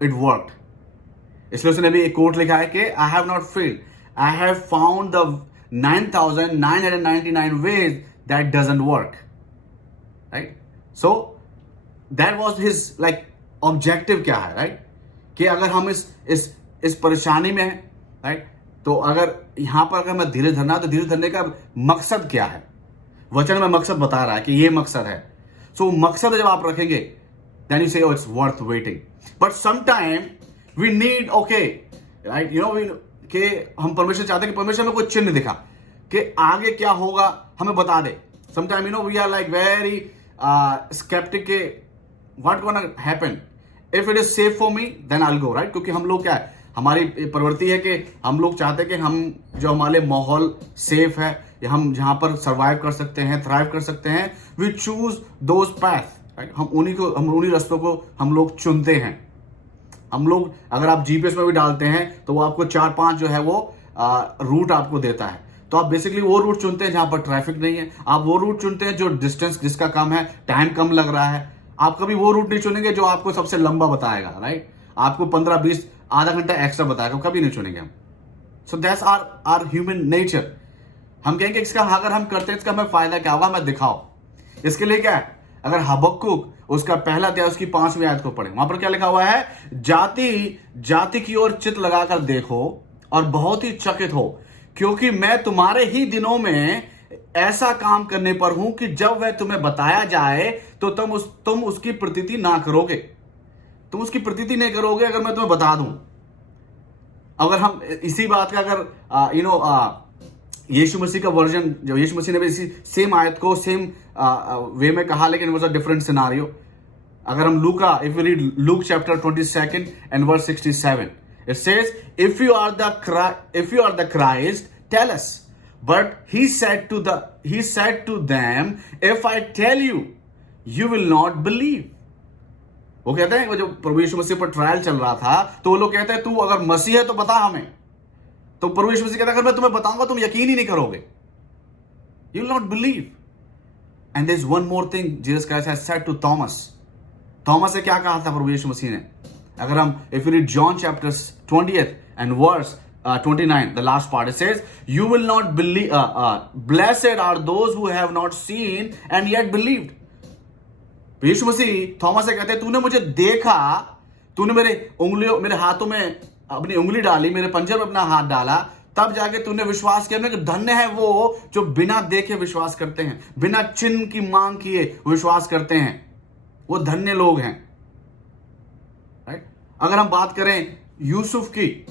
इट वर्कड. इसलिए उसने भी एक कोट लिखा है कि I have not failed, I have found the 9,999 ways that doesn't work, right? So that was his like objective क्या है, right? कि अगर हम इस परेशानी में हैं, right? तो अगर यहां पर अगर मैं धीरे धरना, तो धीरे धरने का मकसद क्या है? वचन में मकसद बता रहा है कि ये मकसद है. So मकसद जब आप रखेंगे, then you say, oh, it's worth waiting. But sometime we need, okay, right? कि हम परमेश्वर चाहते हैं कि परमेश्वर में कोई चिन्ह दिखा कि आगे क्या होगा हमें बता दे. Sometimes we are like very skeptic के what gonna happen. If it is safe for me, then I'll go, right? क्योंकि हम लोग क्या है, हमारी प्रवृत्ति है कि हम लोग चाहते हैं कि हम जो हमारे माहौल सेफ है, या हम जहां पर सर्वाइव कर सकते हैं, थ्राइव कर सकते हैं, we choose those path, right? हम उन्हीं रास्तों को हम लोग चुनते हैं. हम लोग, अगर आप जीपीएस में भी डालते हैं तो वो आपको 4-5 जो है वो रूट आपको देता है. तो आप बेसिकली वो रूट चुनते हैं जहां पर ट्रैफिक नहीं है. आप वो रूट चुनते हैं जो डिस्टेंस जिसका कम है, टाइम कम लग रहा है. आप कभी वो रूट नहीं चुनेंगे जो आपको सबसे लंबा बताएगा, राइट? आपको 15-20 आधा घंटा एक्स्ट्रा बताएगा, कभी नहीं चुनेंगे हम. So that's our human nature. हम कहेंगे इसका अगर हम करते हैं इसका हमें फायदा क्या होगा, हमें दिखाओ. इसके लिए क्या है, अगर हबक्कुक उसका पहला अध्याय उसकी 5वीं आयत को पढ़े, वहां पर क्या लिखा हुआ है, जाति की ओर चित्त लगाकर देखो और बहुत ही चकित हो, क्योंकि मैं तुम्हारे ही दिनों में ऐसा काम करने पर हूं कि जब वह तुम्हें बताया जाए तो तुम उसकी प्रतीति ना करोगे. तुम उसकी प्रतीति नहीं करोगे अगर मैं तुम्हें बता दूं. अगर हम इसी बात का अगर यीशु मसीह का वर्जन, जो यीशु मसीह ने भी इसी सेम आयत को सेम वे में कहा, लेकिन वाज अ डिफरेंट सिनारियो. अगर हम लूका, if you read Luke chapter 22 and verse 67, it says, if you are the Christ, tell us. But he said to them, if I tell you, you will not believe. वो कहते हैं, वो जो प्रभु यीशु मसीह पर trial चल रहा था, तो वो लोग कहते हैं तू अगर मसीह है तो बता हमें. तो प्रभु यीशु मसीह कहता है अगर मैं तुम्हें बताऊंगा तुम यकीन ही नहीं करोगे. You will not believe. And there's one more thing Jesus Christ has said to Thomas. Thomas से क्या कहा था प्रभु यीशु मसीह ने? अगर हम if you read John chapter 20 and verse 29, the last part, it says, you will not believe, blessed are those who have not seen and yet believed. Yeshu Masih Thomas से कहते हैं तूने मुझे देखा, तूने मेरे हाथों में अपनी उंगली डाली, मेरे पंजे में अपना हाथ डाला, तब जाके तूने विश्वास किया. कि धन्य है वो जो बिना देखे विश्वास करते हैं, बिना चिन्ह की मांग किए विश्वास करते हैं, वो धन्य लोग हैं, राइट? अगर हम बात करें यूसुफ की,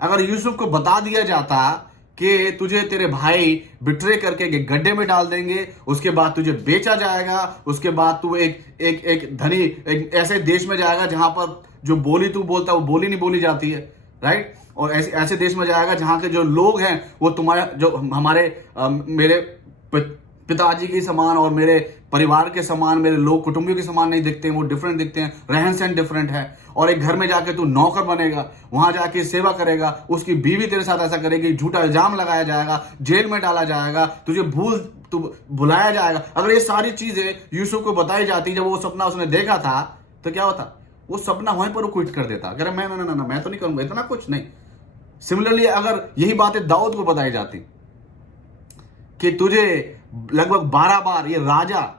अगर यूसुफ को बता दिया जाता कि तुझे तेरे भाई बिट्रे करके गड्ढे में डाल देंगे, उसके बाद तुझे बेचा जाएगा, उसके बाद तू एक धनी एक ऐसे देश में जाएगा जहां पर जो बोली तू बोलता है वो बोली नहीं बोली जाती है, राइट? और ऐसे देश में जाएगा जहां के जो लोग हैं वो तुम्हारे जो हमारे मेरे पिताजी के समान और मेरे परिवार के समान, मेरे लोग कुटुंबियों के समान नहीं दिखते हैं, वो डिफरेंट दिखते हैं, रहन सहन डिफरेंट है. और एक घर में जाके तू नौकर बनेगा, वहां जाके सेवा करेगा, उसकी बीवी तेरे साथ ऐसा करेगी, झूठा इल्जाम लगाया जाएगा, जेल में डाला जाएगा, तुझे बुलाया जाएगा. अगर ये सारी चीजें यूसुफ को बताई जाती जब वो सपना उसने देखा था, तो क्या होता? वो सपना वहीं पर वो क्विट कर देता. अगर मैं तो नहीं करूंगा इतना कुछ नहीं. सिमिलरली अगर यही बातें दाऊद को बताई जाती कि तुझे लगभग 12 बार ये राजा,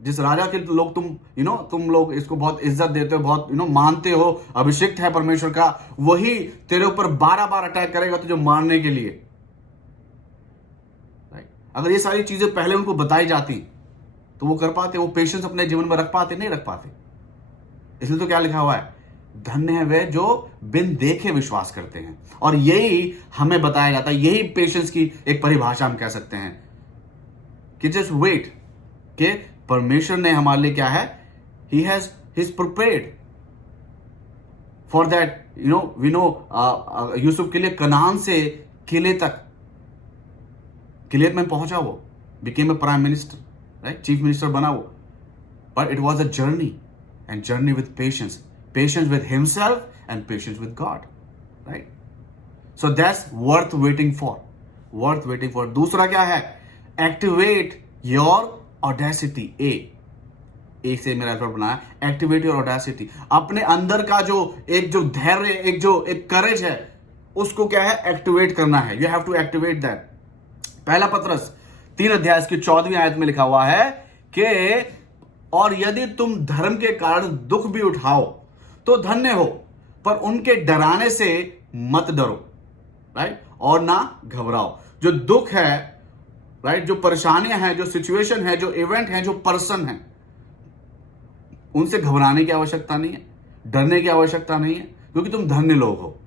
जिस राजा के लोग तुम लोग इसको बहुत इज्जत देते हो, बहुत मानते हो, अभिषिक्त है परमेश्वर का, वही तेरे ऊपर 12 बार अटैक करेगा तुझे मारने के लिए, राइट? अगर ये सारी चीजें पहले उनको बताई जाती तो वो कर पाते, वो पेशेंस अपने जीवन में रख पाते? नहीं रख पाते। इसलिए तो क्या लिखा हुआ है, धन्य है वे जो बिन देखे विश्वास करते हैं। और यही हमें बताया जाता है, यही पेशेंस की एक परिभाषा हम कह सकते हैं कि जस्ट वेट, कि परमेश्वर ने हमारे लिए क्या है, he has prepared for that. We know Yusuf के लिए कनान से किले तक, किले में पहुंचा, वो became a prime minister, right, chief minister बना वो। But it was a journey, and journey with patience, patience with himself and patience with God, right. So that's worth waiting for, worth waiting for. दूसरा क्या है, activate your audacity. ए से मेरा alphabet बनाया, activate your audacity. अपने अंदर का एक जो धैर्य, एक करेज है, उसको क्या है, एक्टिवेट करना है। You have to activate that. पहला पत्रस 3 अध्याय की 14वीं आयत में लिखा हुआ है कि और यदि तुम धर्म के कारण दुख भी उठाओ तो धन्य हो, पर उनके डराने से मत डरो, राइट, और ना घबराओ। जो दुख है, राइट, जो परेशानियां हैं, जो सिचुएशन है, जो इवेंट है, जो पर्सन है, उनसे घबराने की आवश्यकता नहीं है, डरने की आवश्यकता नहीं है, क्योंकि तुम धन्य लोग हो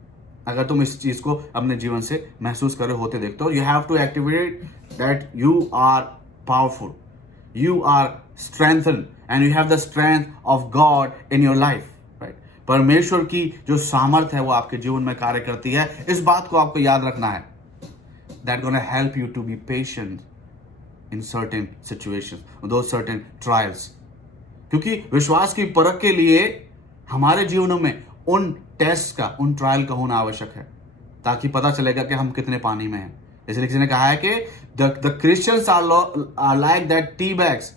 अगर तुम इस चीज को अपने जीवन से महसूस कर रहे होते देखते हो। You have to activate that you are powerful, you are strengthen, and you have the strength of God in your life, right. परमेश्वर की जो सामर्थ्य है वो आपके जीवन में कार्य करती है। इस बात को आपको याद रखना है। That gonna help you to be patient in certain situations, though certain trials. क्योंकि विश्वास की परख के लिए हमारे जीवनों में उन टेस्ट का, उन ट्रायल का होना आवश्यक है, ताकि पता चलेगा कि हम कितने पानी में हैं। इसलिए किसी ने कहा है कि the Christians are like that tea bags,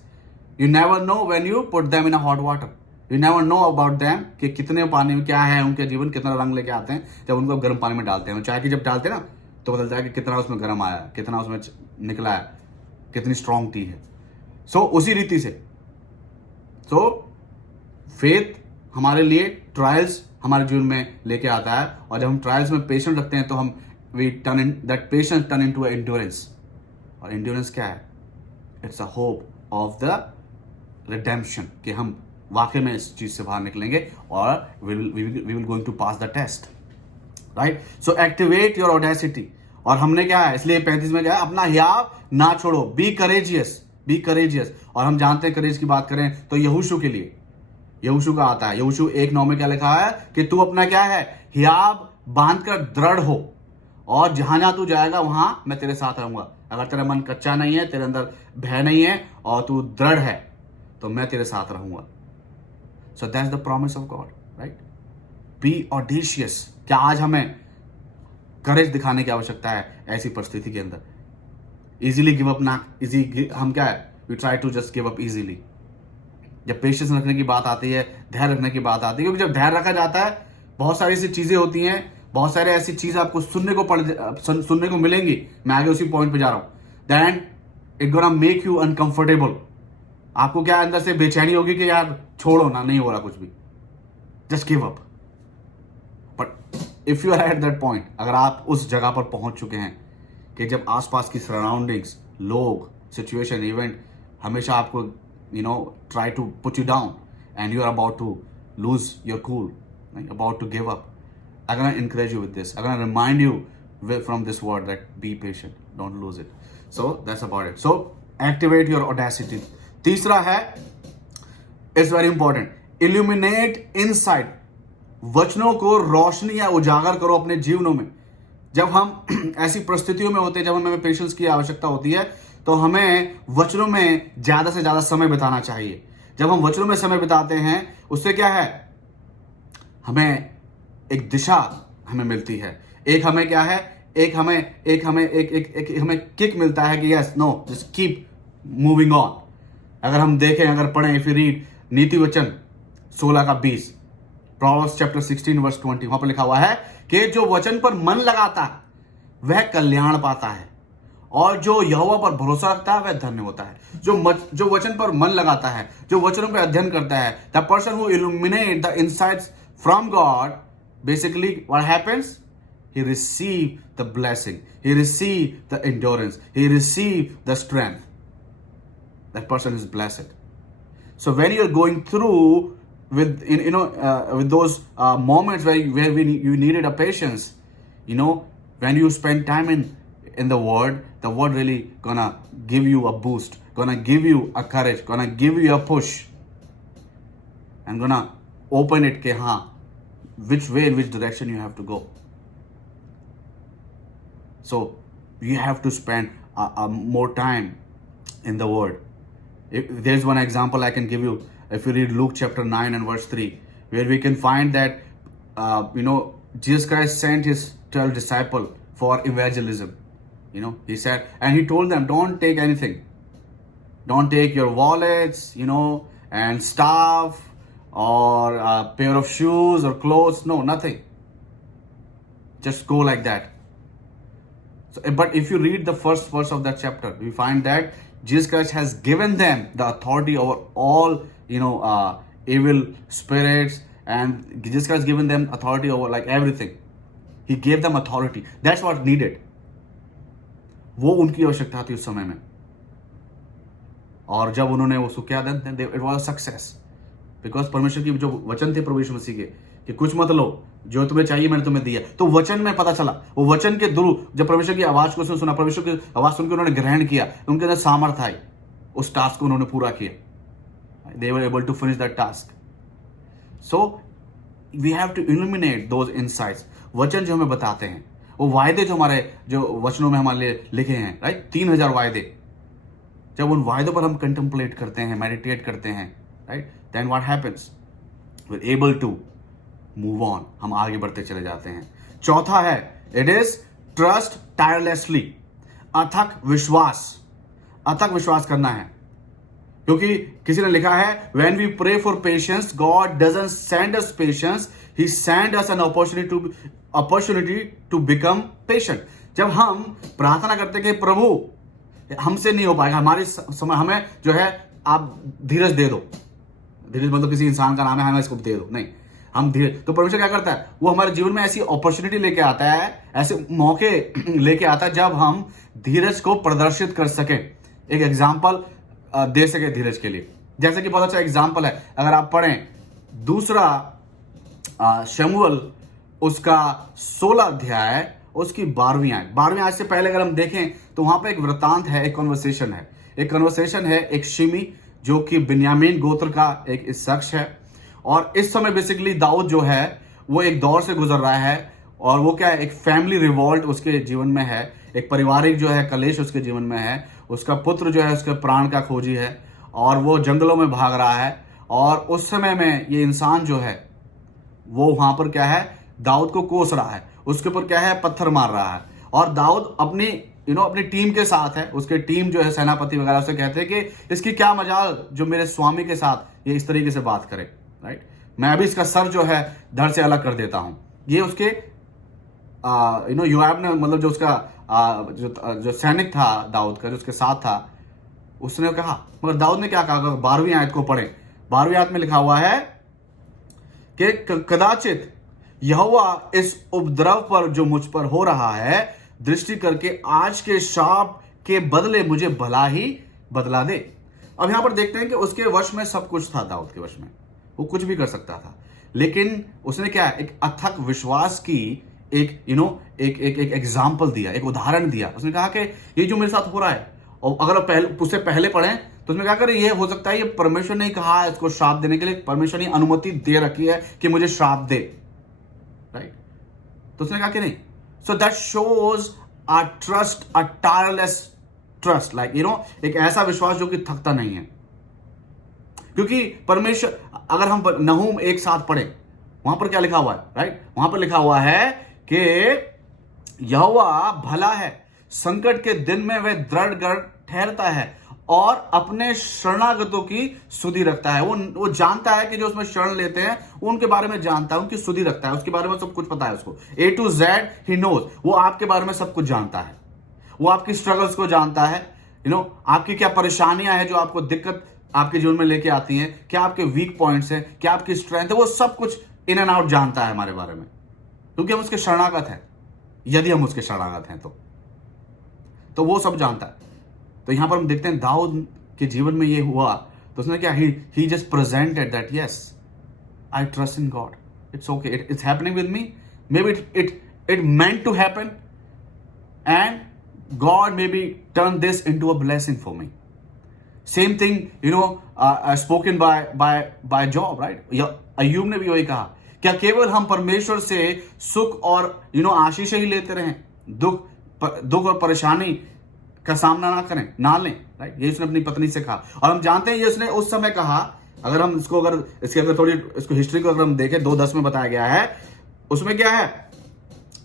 you never know when you put them in a hot water, you never know about them, कि कितने पानी में क्या है, उनके जीवन कितना रंग लेके आते हैं जब उनको गर्म पानी में डालते हैं। चाय की जब डालते हैं ना तो बदलता है कि कितना उसमें गर्म आया, कितना उसमें निकला है, कितनी स्ट्रॉन्ग टी है। सो उसी रीति से फेथ हमारे लिए ट्रायल्स हमारे जीवन में लेके आता है, और जब हम ट्रायल्स में पेशेंस रखते हैं तो हम we turn in that patience turn into endurance. और एंड्योरेंस क्या है, it's a hope of the redemption, कि हम वाकई में इस चीज से बाहर निकलेंगे और we will going to pass the test, right. So activate your audacity. और हमने क्या है, इसलिए 35 में क्या है, अपना हियाव ना छोड़ो, बी करेजियस, बी करेजियस। और हम जानते हैं करेज की बात करें तो यहोशू के लिए, यहोशू का आता है, यहोशू 1:9 में क्या लिखा है कि तू अपना क्या है, हियाव बांधकर दृढ़ हो, और जहां जहां तू जाएगा वहां मैं तेरे साथ रहूंगा। अगर तेरा मन कच्चा नहीं है, तेरे अंदर भय नहीं है, और तू दृढ़ है, तो मैं तेरे साथ रहूंगा। So that's the promise of God, right. Be audacious. क्या आज हमें करेज दिखाने की आवश्यकता है ऐसी परिस्थिति के अंदर? इजीली गिव अप ना, हम क्या है, we try to just give up easily. जब पेशेंस रखने की बात आती है, धैर्य रखने की बात आती है, क्योंकि जब धैर्य रखा जाता है, बहुत सारी ऐसी चीजें होती हैं, बहुत सारे ऐसी चीजें आपको सुनने को मिलेंगी। मैं आगे उसी पॉइंट पे जा रहा हूं। Then it gonna make you uncomfortable. आपको क्या अंदर से बेचैनी होगी कि यार छोड़ो ना, नहीं हो रहा कुछ भी, just give up. But if you are at that point, अगर आप उस जगह पर पहुंच चुके हैं कि जब आसपास की सराउंडिंग्स, लोग, सिचुएशन, इवेंट हमेशा आपको try to put you down and you are about to lose your cool, like about to give up, I'm going to encourage you with this. I'm going to remind you from this word that be patient, don't lose it. So that's about it. So activate your audacity. तीसरा है, it's very important, illuminate insight. वचनों को रोशनी या उजागर करो अपने जीवनों में। जब हम ऐसी परिस्थितियों में होते हैं, जब हमें पेशेंस की आवश्यकता होती है, तो हमें वचनों में ज्यादा से ज्यादा समय बिताना चाहिए। जब हम वचनों में समय बिताते हैं, उससे क्या है, हमें एक दिशा हमें मिलती है, एक हमें क्या है, एक हमें किक मिलता है कि yes, no, just keep moving on. अगर हम देखें, अगर पढ़ें, इफ यू रीड नीति वचन 16:20, प्रोवर्ब्स चैप्टर 16:20, वहां पर लिखा हुआ है कि जो वचन पर मन लगाता है वह कल्याण पाता है, और जो यहोवा पर भरोसा रखता है वह धन्य होता है। जो वचन पर मन लगाता है, जो वचनों पर अध्ययन करता है, the person who illuminate the insights from God, basically what happens, he received the blessing, he received the endurance, he received the strength. That person is blessed. So when you're going through with with those moments where you needed a patience, when you spend time in the word really gonna give you a boost, gonna give you a courage, gonna give you a push, and gonna open it ke which way, in which direction you have to go. So you have to spend more time in the word. If there's one example I can give you, if you read Luke chapter 9 and verse 3, where we can find that Jesus Christ sent his 12 disciples for evangelism. He said, and he told them, don't take anything. Don't take your wallets, and staff, or a pair of shoes or clothes. No, nothing. Just go like that. So, but if you read the first verse of that chapter, we find that Jesus Christ has given them the authority over all, evil spirits, and Jesus Christ has given them authority over like everything. He gave them authority. That's what needed. वो उनकी आवश्यकता थी उस समय में, और जब उन्होंने उसको क्या दें, इट वाज सक्सेस, बिकॉज परमेश्वर की जो वचन थे प्रभु यीशु मसीह के कि कुछ मत लो, जो तुम्हें चाहिए मैंने तुम्हें दिया। तो वचन में पता चला, वो वचन के थ्रू जब परमेश्वर की आवाज को सुना, परमेश्वर की आवाज सुनकर उन्होंने ग्रहण किया, उनके अंदर सामर्थ्य आई, उस टास्क को उन्होंने पूरा किया। They were able to finish that task. So we have to illuminate those insights. वचन जो हमें बताते हैं, वो वायदे जो हमारे जो वचनों में हमारे लिए लिखे हैं, राइट, 3000 वायदे, जब उन वायदों पर हम कंटेम्पलेट करते हैं, मेडिटेट करते हैं, right, then what happens, we are able to move on, हम आगे बढ़ते चले जाते हैं। चौथा है, इट इज ट्रस्ट टायरलेसली, अथक विश्वास। अथक विश्वास करना है, क्योंकि किसी ने लिखा है, when we pray for patience, God doesn't send us patience, he send us an opportunity to become patient. जब हम प्रार्थना करते हैं कि प्रभु हमसे नहीं हो पाएगा, हमारी समय हमें जो है आप धीरज दे दो, धीरज मतलब किसी इंसान का नाम है, हमें इसको दे दो, नहीं, हम धीरज, तो परमेश्वर क्या करता है, वो हमारे जीवन में ऐसी अपॉर्चुनिटी लेके आता है, ऐसे मौके लेके आता है जब हम धीरज को प्रदर्शित कर सके, एक एग्जाम्पल दे सके धीरज के लिए। जैसे कि बहुत अच्छा एग्जाम्पल है, अगर आप पढ़ें दूसरा शमूएल उसका 16 अध्याय उसकी 12वीं आयत से पहले अगर हम देखें तो वहां पे एक वृत्तांत है, एक कन्वर्सेशन है एक शिमी जो कि बिन्यामीन गोत्र का एक शख्स है, और इस समय बेसिकली दाऊद जो है वो एक दौर से गुजर रहा है, और वो क्या है, एक फैमिली रिवॉल्ट उसके जीवन में है, एक पारिवारिक जो है कलेश उसके जीवन में है, उसका पुत्र जो है उसके प्राण का खोजी है, और वो जंगलों में भाग रहा है, और उस समय में ये इंसान जो है वो वहां पर क्या है, दाऊद को कोस रहा है, उसके ऊपर क्या है, पत्थर मार रहा है, और दाऊद अपनी अपनी टीम के साथ है, उसके टीम जो है सेनापति वगैरह उसे कहते हैं कि इसकी क्या मजाल जो मेरे स्वामी के साथ ये इस तरीके से बात करे, राइट, मैं अभी इसका सर जो है धड़ से अलग कर देता हूं। ये उसके योआब ने, मतलब जो उसका जो सैनिक था दाऊद का, जो उसके साथ था, उसने कहा, मगर दाऊद ने क्या कहा, 12वीं आयत को पढ़े, 12वीं आयत में लिखा हुआ है कि कदाचित यहोवा इस उपद्रव पर जो मुझ पर हो रहा है दृष्टि करके आज के शाप के बदले मुझे भला ही बदला दे। अब यहां पर देखते हैं कि उसके वश में सब कुछ था, दाऊद के वश में वो कुछ भी कर सकता था, लेकिन उसने क्या, एक अथक विश्वास की एक एक एग्जाम्पल दिया, एक उदाहरण दिया। उसने कहा कि ये जो मेरे साथ हो रहा है, और अगर उससे पहले पढ़ें तो उसमें क्या करें, ये हो सकता है ये परमेश्वर ने कहा है इसको श्राप देने के लिए, परमेश्वर ने अनुमति दे रखी है कि मुझे श्राप दे, राइट, तो उसने कहा कि नहीं। So that shows a trust, a tireless trust, like एक ऐसा विश्वास जो कि थकता नहीं है, क्योंकि परमेश्वर, अगर हम नहूम एक साथ पढ़े, वहां पर क्या लिखा हुआ है, राइट, वहां पर लिखा हुआ है कि यहोवा भला है, संकट के दिन में वह दृढ़ ठहरता है और अपने शरणागतों की सुधि रखता है। वो जानता है कि जो उसमें शरण लेते हैं उनके बारे में जानता है, उनकी सुधि रखता है, उसके बारे में सब कुछ पता है उसको, A to Z he knows. वो आपके बारे में सब कुछ जानता है, वो आपकी स्ट्रगल्स को जानता है, आपकी क्या परेशानियां हैं जो आपको दिक्कत आपके जीवन में लेके आती हैं, क्या आपके वीक पॉइंट्स हैं, क्या आपकी स्ट्रेंथ है, वो सब कुछ इन एंड आउट जानता है हमारे बारे में, क्योंकि हम उसके शरणागत हैं। यदि हम उसके शरणागत हैं तो वो सब जानता है। तो यहां पर हम देखते हैं दाऊद के जीवन में ये हुआ, तो उसने क्या, he just presented that yes I trust in God, it's okay, it's happening with me, maybe it meant to happen and God maybe turn this into a blessing for me. Same thing, spoken by Job, right? अय्यूब ने भी वही कहा, क्या केवल हम परमेश्वर से सुख और आशीष ही लेते रहें, दुख और परेशानी का सामना ना करें, ना लें, राइट? ये उसने अपनी पत्नी से कहा। और हम जानते हैं ये उसने उस समय कहा। अगर हम इसकी थोड़ी इसको हिस्ट्री को अगर हम देखें, 2:10 में बताया गया है, उसमें क्या है,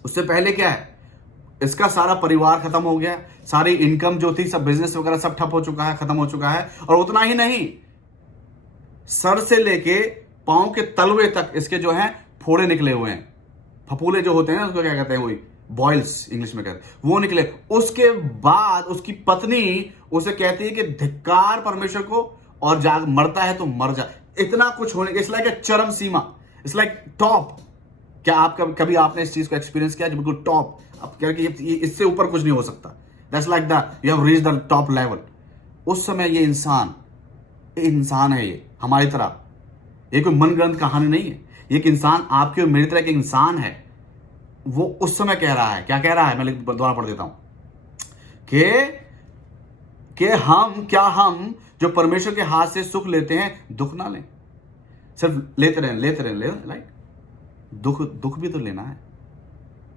उससे पहले क्या है, इसका सारा परिवार खत्म हो गया, सारी इनकम जो थी, सब बिजनेस वगैरह सब ठप हो चुका है, खत्म हो चुका है। और उतना ही नहीं, सर से लेके पांव के तलवे तक इसके जो है फोड़े निकले हुए हैं, फपूले जो होते हैं ना, उसको क्या कहते हैं, वही बॉयल्स इंग्लिश में कहते हैं, वो निकले। उसके बाद उसकी पत्नी उसे कहती है कि धिक्कार परमेश्वर को, और जाग मरता है तो मर जा। इतना कुछ होने के, इट्स लाइक चरम सीमा, इट्स लाइक टॉप। क्या आप कभी आपने इस चीज को एक्सपीरियंस किया, जो बिल्कुल टॉप, आप कह रहे कि इससे ऊपर कुछ नहीं हो सकता, that's like the you have reach the top level. उस समय ये इंसान है, ये हमारी तरह, ये कोई मनगढ़ंत कहानी नहीं है, ये एक इंसान, आपके और मेरी तरह के इंसान है। वो उस समय कह रहा है, क्या कह रहा है, मैं दोबारा पढ़ देता हूं, कि हम जो परमेश्वर के हाथ से सुख लेते हैं, दुख ना लें, सिर्फ लेते रहें, राइट? दुख भी तो लेना है,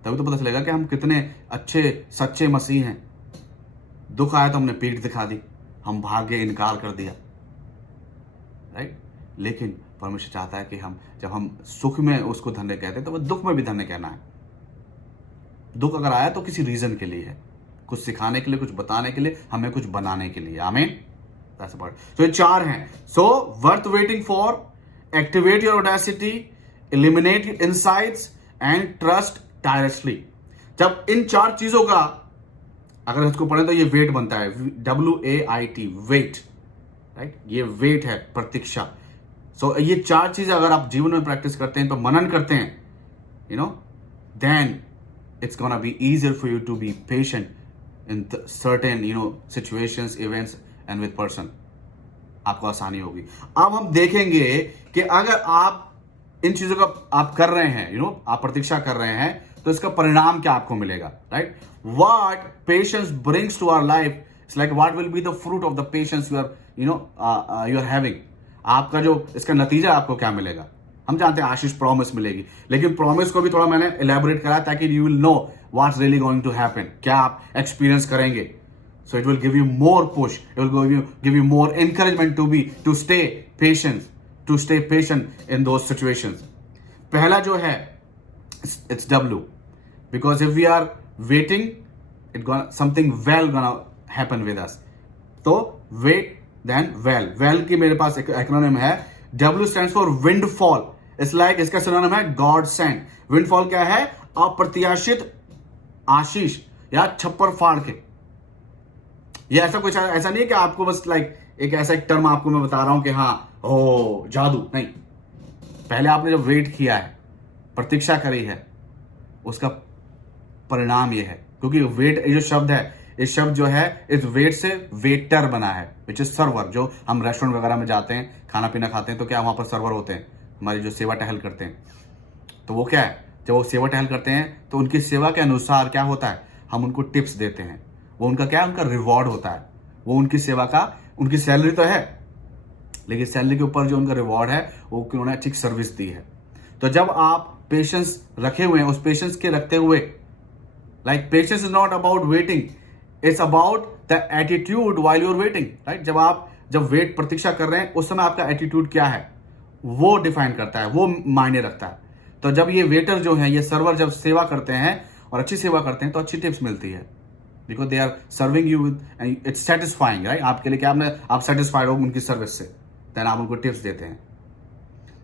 तभी तो पता चलेगा कि हम कितने अच्छे सच्चे मसीह हैं। दुख आया तो हमने पीठ दिखा दी, हम भाग गए, इनकार कर दिया, राइट? लेकिन परमेश्वर चाहता है कि जब हम सुख में उसको धन्य कहते हैं, तो वह दुख में भी धन्य कहना है। दुख अगर आया तो किसी रीजन के लिए है, कुछ सिखाने के लिए, कुछ बताने के लिए, हमें कुछ बनाने के लिए। आमीन। तो ये 4 हैं। So worth waiting for, activate your audacity, eliminate insights and trust tirelessly. जब इन 4 चीजों का अगर इसको पढ़ें तो ये वेट बनता है, WAIT, वेट, राइट? ये वेट है, प्रतीक्षा। सो ये 4 चीजें अगर आप जीवन में प्रैक्टिस करते हैं, तो मनन करते हैं, then it's gonna be easier for you to be patient in certain situations, events and with person. आपको आसानी होगी। अब हम देखेंगे कि अगर आप इन चीजों का आप कर रहे हैं, आप प्रतीक्षा कर रहे हैं, तो इसका परिणाम क्या आपको मिलेगा, right? What patience brings to our life, it's like what will be the fruit of the patience you are having. आपका जो इसका नतीजा आपको क्या मिलेगा? हम जानते हैं आशीष प्रॉमिस मिलेगी, लेकिन प्रॉमिस को भी थोड़ा मैंने इलेबोरेट करा ताकि you will know what's really going to happen, क्या आप एक्सपीरियंस करेंगे। So it will give you more push, it will give you more encouragement to stay patient in those situations. पहला जो है, it's W, because if we are waiting, something well gonna happen with us. तो wait then well की मेरे पास एक acronym है, W stands for windfall. It's like इसका synonym है God sent. Windfall क्या है? अप्रत्याशित आशीष या छप्पर फाड़ के। ये ऐसा नहीं है कि आपको बस एक ऐसा एक टर्म आपको मैं बता रहा हूं कि हाँ जादू नहीं। पहले आपने जब वेट किया है, प्रतीक्षा करी है, उसका परिणाम ये है। क्योंकि वेट, ये जो शब्द है, इस शब्द जो है इस वेट से वेटर बना है, विच इज सर्वर। जो हम रेस्टोरेंट वगैरह में जाते हैं, खाना पीना खाते हैं, तो क्या वहां पर सर्वर होते हैं, हमारी जो सेवा टहल करते हैं। तो वो क्या है, जब वो सेवा टहल करते हैं तो उनकी सेवा के अनुसार क्या होता है, हम उनको टिप्स देते हैं। वो उनका क्या है, उनका रिवॉर्ड होता है। वो उनकी सेवा का, उनकी सैलरी तो है, लेकिन सैलरी के ऊपर जो उनका रिवॉर्ड है वो कि उन्होंने अच्छी सर्विस दी है। तो जब आप पेशेंस रखे हुए हैं, उस पेशेंस के रखते हुए, like patience is not about waiting, it's about the attitude while you are waiting, right? जब वेट प्रतीक्षा कर रहे हैं, उस समय आपका एटीट्यूड क्या है, वो डिफाइन करता है, वो मायने रखता है। तो जब ये वेटर जो है, ये सर्वर जब सेवा करते हैं और अच्छी सेवा करते हैं, तो अच्छी टिप्स मिलती है, because they are serving you with, it's satisfying, right? आपके लिए क्या, आप सेटिस्फाइड हो उनकी सर्विस से, देन आप उनको टिप्स देते हैं।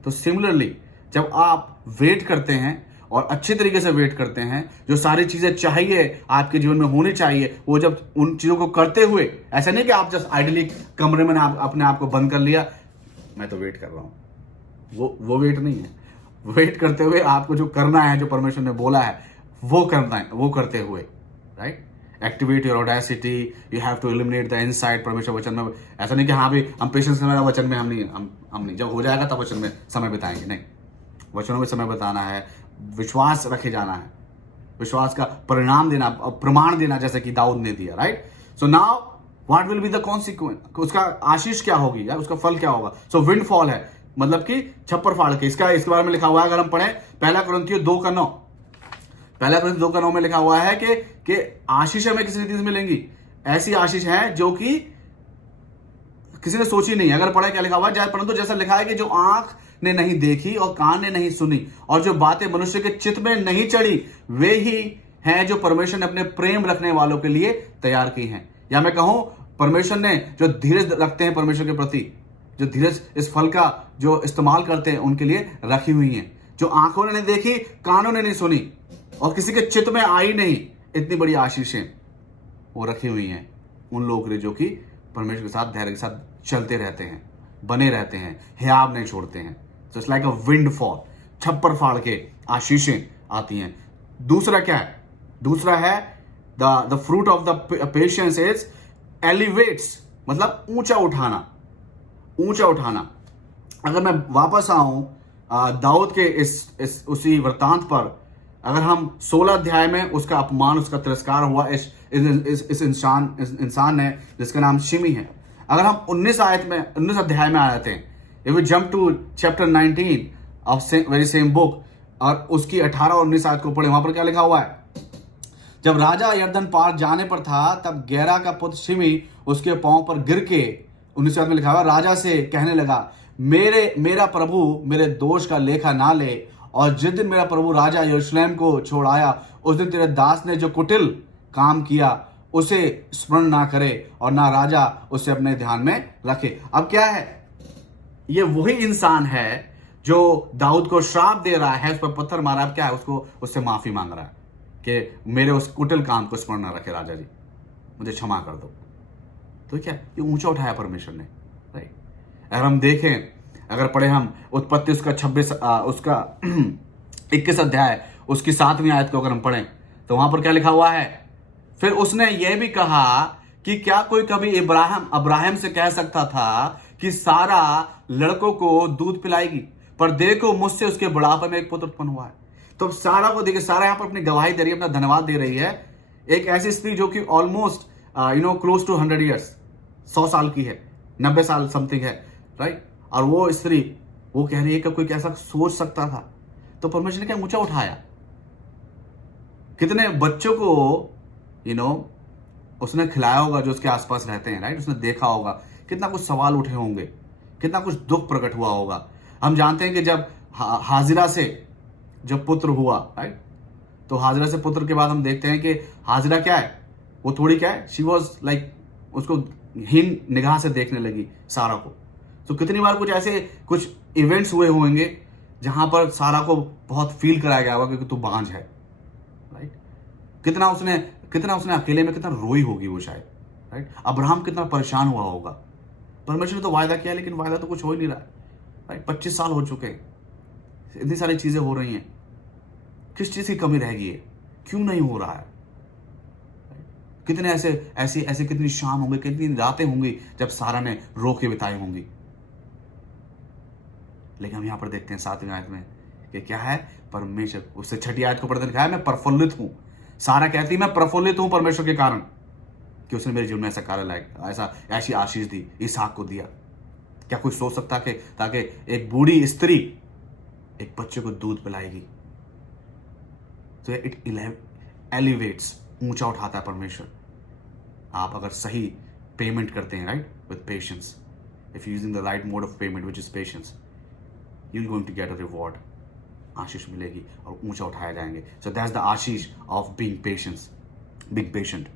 तो सिमिलरली जब आप वेट करते हैं और अच्छे तरीके से वेट करते हैं, जो सारी चीजें चाहिए आपके जीवन में होनी चाहिए, वो जब उन चीजों को करते हुए, ऐसा नहीं कि आप जस्ट आइडली कमरे में अपने आप को बंद कर लिया, मैं तो वेट कर रहा हूं, वो वेट नहीं है। वेट करते हुए आपको जो करना है, जो परमेश्वर ने बोला है, वो करना है, वो करते हुए, right. Activate your audacity, you have to eliminate the insight. परमेश्वर वचन में ऐसा नहीं कि हाँ भी हम पेशेंस करना है, वचन में हम नहीं, जब हो जाएगा तब वचन में समय बिताएंगे, नहीं, वचनों में समय बिताना है, विश्वास रखे जाना है, विश्वास का परिणाम देना, प्रमाण देना, जैसे कि दाऊद ने दिया, right. So now what will be the consequence, उसका आशीष क्या होगी यार, उसका फल क्या होगा। सो विंडफॉल है, मतलब कि छप्पर फाड़ के, इसके बारे में लिखा हुआ है। अगर हम पढ़े पहला कुरिन्थियों 2:9, पहला कुरिन्थियों 2:9 में लिखा हुआ है कि आशीष हमें किस रीति से मिलेंगी, ऐसी आशीष है जो कि किसी ने सोची नहीं। अगर पढ़े क्या लिखा हुआ है, परंतु जैसा लिखा है कि जो आंख ने नहीं देखी और कान ने नहीं सुनी और जो बातें मनुष्य के चित्त में नहीं चढ़ी, वे ही हैं जो परमेश्वर ने अपने प्रेम रखने वालों के लिए तैयार की हैं। या मैं कहूं, परमेश्वर ने जो धीरज रखते हैं परमेश्वर के प्रति, जो धीरज इस फल का जो इस्तेमाल करते हैं, उनके लिए रखी हुई हैं। जो आंखों ने नहीं देखी, कानों ने नहीं सुनी और किसी के चित्त में आई नहीं, इतनी बड़ी आशीषें वो रखी हुई हैं उन लोगों के लिए जो कि परमेश्वर के साथ धैर्य के साथ चलते रहते हैं, बने रहते हैं, हियाब नहीं छोड़ते हैं। So it's like a windfall, छप्पर फाड़ के आशीषें आती हैं। दूसरा क्या है, दूसरा है the fruit of the patience is elevates, मतलब ऊंचा उठाना, ऊंचा उठाना। अगर मैं वापस आऊं दाऊद के इस उसी वृत्तांत पर, अगर हम 16 अध्याय में उसका अपमान, उसका तिरस्कार हुआ इस इंसान ने जिसका नाम शिमी है। अगर हम 19 अध्याय में आ जाते हैं, if we jump to chapter 19 of very same book और उसकी 18 और 19 आयत को पढ़े, वहां पर क्या लिखा हुआ है। जब राजा यरदन पार जाने पर था, तब गेरा का पुत्र शिमी उसके पांव पर गिर के, 19 आयत में लिखा हुआ, राजा से कहने लगा, मेरा प्रभु मेरे दोष का लेखा ना ले, और जिस दिन मेरा प्रभु राजा यरूशलेम को छोड़ आया, उस दिन तेरे दास ने जो कुटिल काम किया उसे स्मरण ना करे और ना राजा उसे अपने ध्यान में रखे। अब क्या है, ये वही इंसान है जो दाऊद को श्राप दे रहा है, उस पर पत्थर मारा। अब क्या है, उससे माफी मांग रहा है कि मेरे उस कुटिल काम को स्मरण न रखे, राजा जी मुझे क्षमा कर दो। तो क्या ये ऊंचा उठाया परमेश्वर ने, राइट। अगर हम देखें, अगर पढ़े हम उत्पत्ति उसका 21 अध्याय उसकी 7वीं आयत को अगर हम पढ़ें, तो वहां पर क्या लिखा हुआ है, फिर उसने यह भी कहा कि क्या कोई कभी अब्राहम से कह सकता था कि सारा लड़कों को दूध पिलाएगी, पर देखो मुझसे उसके बुढ़ापे में एक पुत्र उत्पन्न हुआ है। तो सारा को देखिए, सारा यहां पर अपनी गवाही दे रही है, अपना धन्यवाद दे रही है। एक ऐसी स्त्री जो कि ऑलमोस्ट क्लोज टू 100 ईयर्स, 100 साल की है, 90 साल समथिंग है, राइट। और वो स्त्री वो कह रही है कि कोई कैसा सोच सकता था। तो परमेश्वर ने क्या ऊंचा उठाया, कितने बच्चों को उसने खिलाया होगा जो उसके आसपास रहते हैं, राइट। उसने देखा होगा, कितना कुछ सवाल उठे होंगे, कितना कुछ दुख प्रकट हुआ होगा। हम जानते हैं कि जब हाजिरा से जब पुत्र हुआ, राइट, तो हाजिरा से पुत्र के बाद हम देखते हैं कि हाजिरा क्या है, वो थोड़ी क्या है, शी वॉज लाइक, उसको हीन निगाह से देखने लगी सारा को। तो कितनी बार कुछ इवेंट्स हुए होंगे जहां पर सारा को बहुत फील कराया गया होगा क्योंकि तू बांझ है, राइट। कितना उसने अकेले में कितना रोई होगी वो शायद, राइट। अब्राहम कितना परेशान हुआ होगा। परमेश्वर ने तो वायदा किया, लेकिन वायदा तो कुछ हो ही नहीं रहा है, राइट। 25 साल हो चुके हैं, इतनी सारी चीजें हो रही हैं, किस चीज की कमी रह गई है, क्यों नहीं हो रहा है। कितने ऐसे कितनी शाम होंगी, कितनी रातें होंगी जब सारा ने रो के बिताई होंगी। लेकिन हम यहां पर देखते हैं 7वीं आयत में कि क्या है, परमेश्वर, उससे 6ठी आयत को पढ़ते लिखा है, मैं प्रफुल्लित हूं। सारा कहती है मैं प्रफुल्लित हूं परमेश्वर के कारण कि उसने मेरे जीवन में ऐसा कार्य लायक, ऐसी आशीष दी, इसहाक को दिया। क्या कोई सोच सकता कि ताकि एक बूढ़ी स्त्री एक बच्चे को दूध पिलाएगी। तो इट एलिवेट्स, ऊंचा उठाता है परमेश्वर। आप अगर सही पेमेंट करते हैं, right, with patience, if using the right mode of payment which is patience, you will going to get a reward. आशीष मिलेगी और ऊंचा उठाया जाएंगे। सो दैट्स द आशीष ऑफ बीइंग पेशेंट।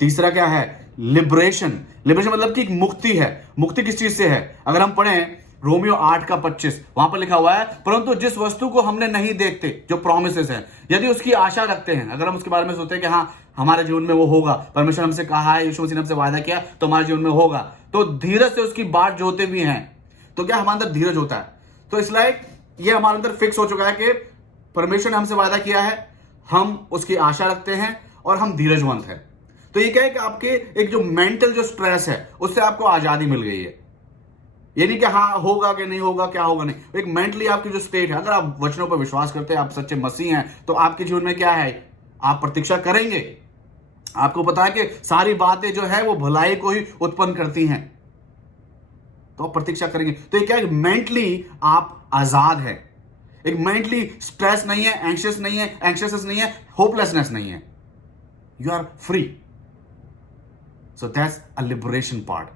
तीसरा क्या है, लिबरेशन। लिबरेशन मतलब कि एक मुक्ति है। मुक्ति किस चीज से है, अगर हम पढ़ें रोमियो 8:25, वहां पर लिखा हुआ है, परंतु जिस वस्तु को हमने नहीं देखते, जो प्रोमिसेस हैं, यदि उसकी आशा रखते हैं, अगर हम उसके बारे में सोचते हैं कि हाँ हमारे जीवन में वो होगा, परमेश्वर हमसे कहा है, यीशु मसीह ने हमसे वायदा किया, तो हमारे जीवन में होगा, तो धीरज से उसकी बाट जोते भी हैं। तो क्या हमारे अंदर धीरज होता है। तो इस लाइक ये हमारे अंदर फिक्स हो चुका है कि परमेश्वर ने हमसे वायदा किया है, हम उसकी आशा रखते हैं और हम धीरजवंत हैं। तो ये क्या है कि आपके एक जो मेंटल जो स्ट्रेस है उससे आपको आजादी मिल गई है। ये नहीं कि हाँ होगा कि नहीं होगा, क्या होगा नहीं, एक मेंटली आपकी जो स्टेट है, अगर आप वचनों पर विश्वास करते हैं, आप सच्चे मसीह हैं, तो आपके जीवन में क्या है, आप प्रतीक्षा करेंगे। आपको पता है कि सारी बातें जो है वो भलाई को ही उत्पन्न करती हैं, तो आप प्रतीक्षा करेंगे। तो ये क्या है, मेंटली आप आजाद हैं। एक मेंटली स्ट्रेस नहीं है, एंशियस नहीं है, एंशियसनेस नहीं है, होपलेसनेस नहीं है, you are free. So that's a liberation part,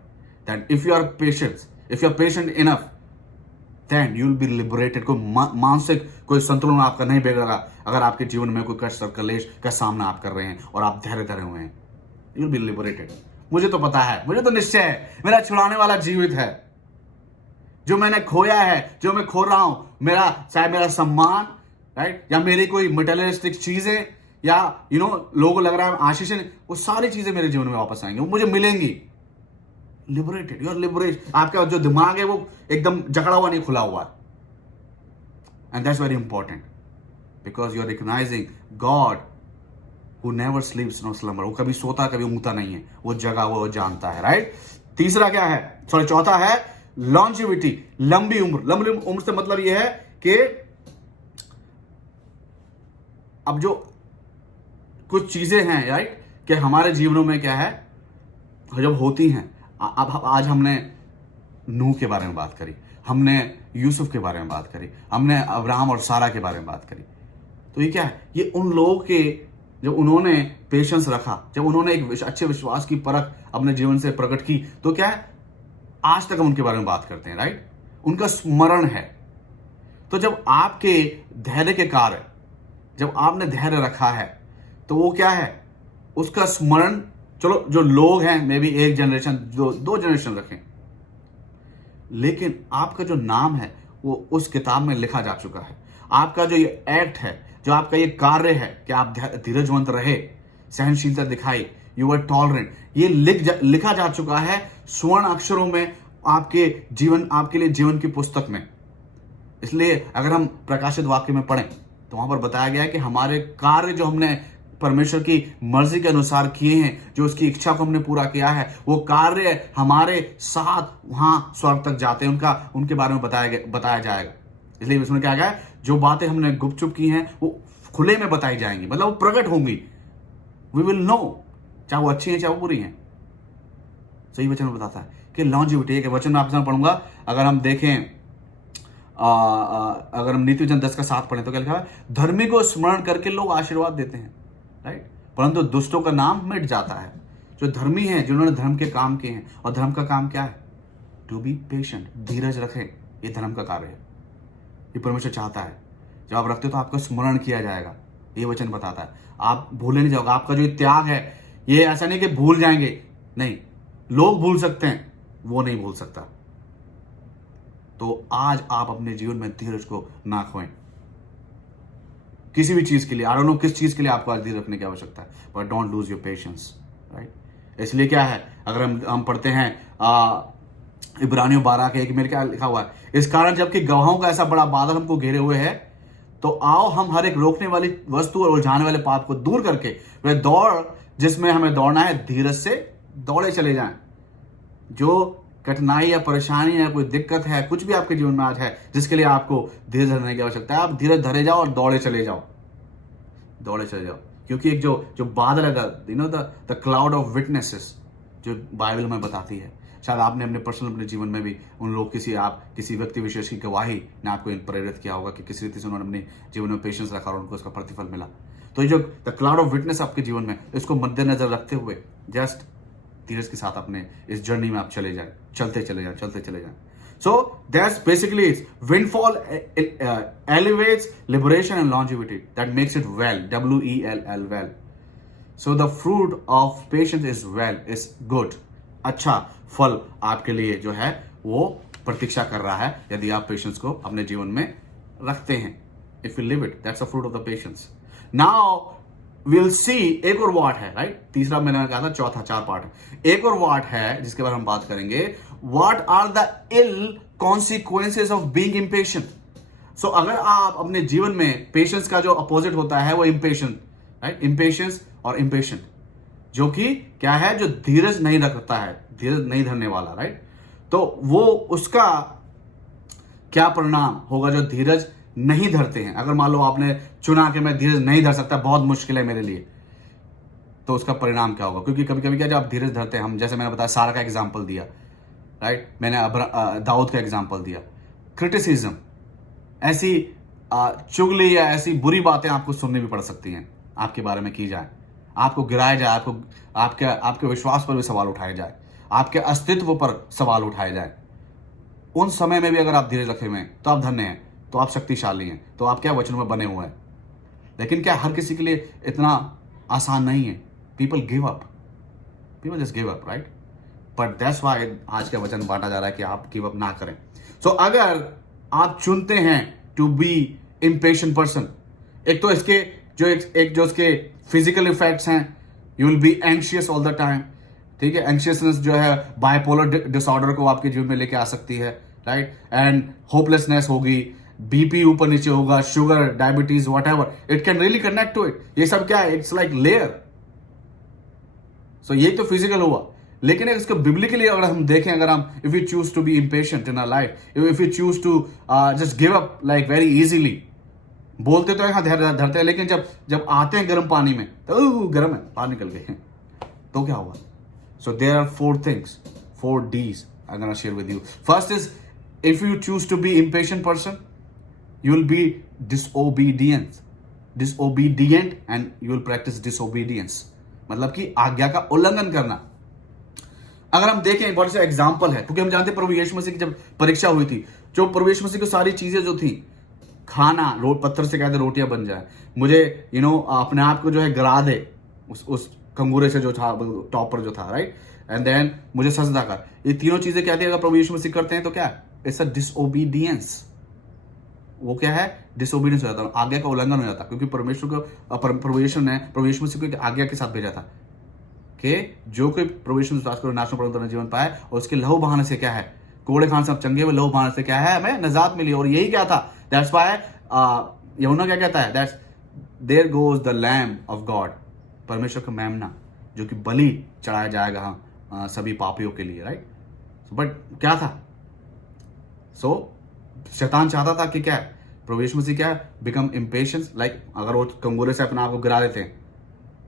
that if you are patient, if you are patient enough, then you will be liberated. कोई मानसिक कोई संतुलन आपका नहीं बिगड़ेगा अगर आपके जीवन में कोई कष्ट और कलेश का सामना आप कर रहे हैं और आप धैर्य धरे हुए हैं, यू विल बी लिबरेटेड। मुझे तो पता है, मुझे तो निश्चय है, मेरा छुड़ाने वाला जीवित है। जो मैंने खोया है, जो मैं खो रहा हूं, मेरा चाहे मेरा सम्मान, राइट, या मेरी कोई मटेरियलिस्टिक चीजें, या लोगों को लग रहा है आशीषें, वो सारी चीजें मेरे जीवन में वापस आएंगी, वो मुझे मिलेंगी। Liberated, you are liberate. आपका जो दिमाग है वो एकदम जकड़ा हुआ नहीं, खुला हुआ है। And that's very important, because you are recognising God who never sleeps no slumber. वो कभी सोता कभी ऊँगता नहीं है, वो जगह वो जानता है, राइट। तीसरा क्या है, चौथा है लॉन्जिविटी, लंबी उम्र। लंबी उम्र से मतलब यह है कि अब जो कुछ चीजें हैं, राइट, कि हमारे जीवनों में क्या है जब होती हैं। अब आज हमने नूह के बारे में बात करी, हमने यूसुफ के बारे में बात करी, हमने अब्राहम और सारा के बारे में बात करी। तो ये क्या है, ये उन लोगों के जब उन्होंने पेशेंस रखा, जब उन्होंने एक अच्छे विश्वास की परख अपने जीवन से प्रकट की, तो क्या है, आज तक हम उनके बारे में बात करते हैं, राइट, उनका स्मरण है। तो जब आपके धैर्य के कार्य, जब आपने धैर्य रखा है, तो वो क्या है, उसका स्मरण, चलो जो लोग हैं मे बी एक जनरेशन, दो जनरेशन रखें, लेकिन आपका जो नाम है वो उस किताब में लिखा जा चुका है। आपका जो ये एक्ट है, जो आपका ये कार्य है कि आप धीरजवंत रहे, सहनशीलता दिखाई, यू आर टॉलरेंट, ये लिखा जा चुका है स्वर्ण अक्षरों में आपके लिए जीवन की पुस्तक में। इसलिए अगर हम प्रकाशित वाक्य में पढ़ें तो वहां पर बताया गया है कि हमारे कार्य जो हमने परमेश्वर की मर्जी के अनुसार किए हैं, जो उसकी इच्छा को हमने पूरा किया है, वो कार्य हमारे साथ वहां स्वर्ग तक जाते हैं, उनके बारे में बताया जाएगा। इसलिए इसमें क्या गया, जो बातें हमने गुपचुप की हैं वो खुले में बताई जाएंगी, मतलब वो प्रकट होंगी। वी विल नो, चाहे वो अच्छी है चाहे वो बुरी है। सही वचन में बताता है कि लॉन्जिविटी के वचन में आपसे पढ़ूंगा। अगर हम देखें, अगर हम नीति वचन 10 का 7 पढ़ें तो क्या लिखा है, धर्मी को स्मरण करके लोग आशीर्वाद देते हैं, राइट, परंतु दुष्टों का नाम मिट जाता है। जो धर्मी हैं, जिन्होंने धर्म के काम किए हैं, और धर्म का काम क्या है, टू बी पेशेंट, धीरज रखें, ये धर्म का कार्य है, ये परमेश्वर चाहता है। जब आप रखते हो तो आपका स्मरण किया जाएगा, ये वचन बताता है। आप भूले नहीं जाओगे, आपका जो त्याग है, ये ऐसा नहीं कि भूल जाएंगे, नहीं, लोग भूल सकते हैं, वो नहीं भूल सकता। तो आज आप अपने जीवन में धीरज को ना खोएं, किसी भी चीज के लिए। आई डोंट नो किस चीज के लिए आपको आज धीरज रखने की आवश्यकता है, but don't lose your patience, right. इसलिए क्या है, अगर हम पढ़ते हैं इब्रानियों 12 के 1 में क्या लिखा हुआ है, इस कारण जबकि गवाहों का ऐसा बड़ा बादल हमको घेरे हुए है, तो आओ हम हर एक रोकने वाली वस्तु और उलझाने वाले पाप को दूर करके वह दौड़ जिसमें हमें दौड़ना है, धीरज से दौड़े चले जाएं। जो कठिनाई या परेशानी या कोई दिक्कत है, कुछ भी आपके जीवन में आज है जिसके लिए आपको धीरज धरने की आवश्यकता है, आप धीरज धरे जाओ और दौड़े चले जाओ, क्योंकि एक जो बादल है, द क्लाउड ऑफ विटनेसेस, जो बाइबल में बताती है। शायद आपने अपने जीवन में भी उन लोग किसी व्यक्ति विशेष की गवाही ने आपको प्रेरित किया होगा कि किसी रीति से उन्होंने अपने जीवन में पेशेंस रखा और उनको उसका प्रतिफल मिला। तो ये जो द क्लाउड ऑफ विटनेस आपके जीवन में, इसको मद्देनजर रखते हुए जस्ट धीरज के साथ अपने इस जर्नी में आप चलते चले जाएं। So that's basically it. Windfall elevates liberation and longevity. That makes it well. WELL, well. So the fruit of patience is good. अच्छा फल आपके लिए जो है वो प्रतीक्षा कर रहा है, यदि आप पेशेंस को अपने जीवन में रखते हैं. If you live it, that's the fruit of the patience. Now we'll see एक और वाट है, राइट. तीसरा मैंने कहा था, चौथा 4 पार्ट है. एक और वाट है जिसके बारे में हम बात करेंगे. What are the ill consequences of being impatient? सो अगर आप अपने जीवन में पेशेंस का जो अपोजिट होता है वो इम्पेशेंट, राइट, इम्पेशेंस और इम्पेशेंट, जो कि क्या है, जो धीरज नहीं रखता है, धीरज नहीं धरने वाला, राइट, तो वो उसका क्या परिणाम होगा जो धीरज नहीं धरते हैं। अगर मान लो आपने चुना कि मैं धीरज नहीं धर सकता, बहुत मुश्किल है मेरे लिए, तो उसका परिणाम क्या होगा? क्योंकि कभी कभी क्या, जब आप धीरज धरते हैं, हम जैसे मैंने बताया सारा का एग्जाम्पल दिया, राइट, मैंने दाऊद का एग्जाम्पल दिया, क्रिटिसिज्म, ऐसी चुगली या ऐसी बुरी बातें आपको सुननी भी पड़ सकती हैं, आपके बारे में की जाए, आपको गिराया जाए, आपको आपके विश्वास पर भी सवाल उठाए जाए, आपके अस्तित्व पर सवाल उठाए जाए। उन समय में भी अगर आप धीरज रखे हुए हैं तो आप धन्य हैं, तो आप शक्तिशाली हैं, तो आप क्या वचनों में बने हुए हैं। लेकिन क्या हर किसी के लिए इतना आसान नहीं है? People give up, people just give up, right, but that's why आज का वचन बांटा जा रहा है कि आप गिव अप ना करें। सो अगर आप चुनते हैं टू बी इम्पेशेंट पर्सन, एक तो इसके जो इसके फिजिकल इफेक्ट्स हैं, you will B anxious all the time, ठीक है, एंग्शियसनेस जो है बाइपोलर डिसऑर्डर को आपके जीवन में लेके आ सकती है, राइट, एंड होपलेसनेस होगी, बीपी ऊपर नीचे होगा, sugar, diabetes, whatever, it can really connect to it. ये सब क्या है? It's like layer. सो ये तो फिजिकल हुआ, लेकिन इसको बिब्लिकली अगर हम देखें, अगर हम if you choose to be impatient in our life, if you choose to just give up like very easily, बोलते तो यहाँ धरते हैं, लेकिन जब आते हैं गर्म पानी में तो गर्म है, बाहर निकल गए, तो क्या हुआ? So there are 4 things, 4 Ds I'm gonna share with you. First is, if you choose to be impatient person, you will be disobedient and you will practice disobedience, मतलब कि आज्ञा का उल्लंघन करना। अगर हम देखें, बहुत से एग्जाम्पल है, क्योंकि हम जानते हैं प्रभु यीशु मसीह की जब परीक्षा हुई थी, जो प्रभु यीशु मसीह की सारी चीजें जो थी, खाना पत्थर से कहते रोटियां बन जाए, मुझे अपने आप को जो है गिरा दे उस कंगूरे से जो था, टॉपर जो था, राइट, एंड देन मुझे सजदा कर, ये तीनों चीजें कहती है अगर प्रभु यीशु मसीह करते हैं तो क्या? It's a disobedience. वो क्या है? डिसओबीडियंस हो जाता है, आज्ञा का उल्लंघन हो जाता है, क्योंकि परमेश्वर को प्रभु यीशु मसीह को आज्ञा के साथ भेजा था कि जो कोई प्रभु यीशु विश्वास करो नाश न जीवन पाए, और उसके लहू बहाने से क्या है? कोड़े खान से चंगे हुए लहू बहाने से क्या है? हमें नजात मिली। और यही क्या था? दैट्स व्हाई यूहन्ना क्या कहता है? That's there goes the lamb of God, परमेश्वर का मेमना, जो कि बलि चढ़ाया जाएगा सभी पापियों के लिए, राइट। बट क्या था? शैतान चाहता था कि क्या? प्रभु यीशु मसीह क्या? बिकम इम्पेशेंस, लाइक अगर वो कंगूरे से अपने आप को गिरा देते हैं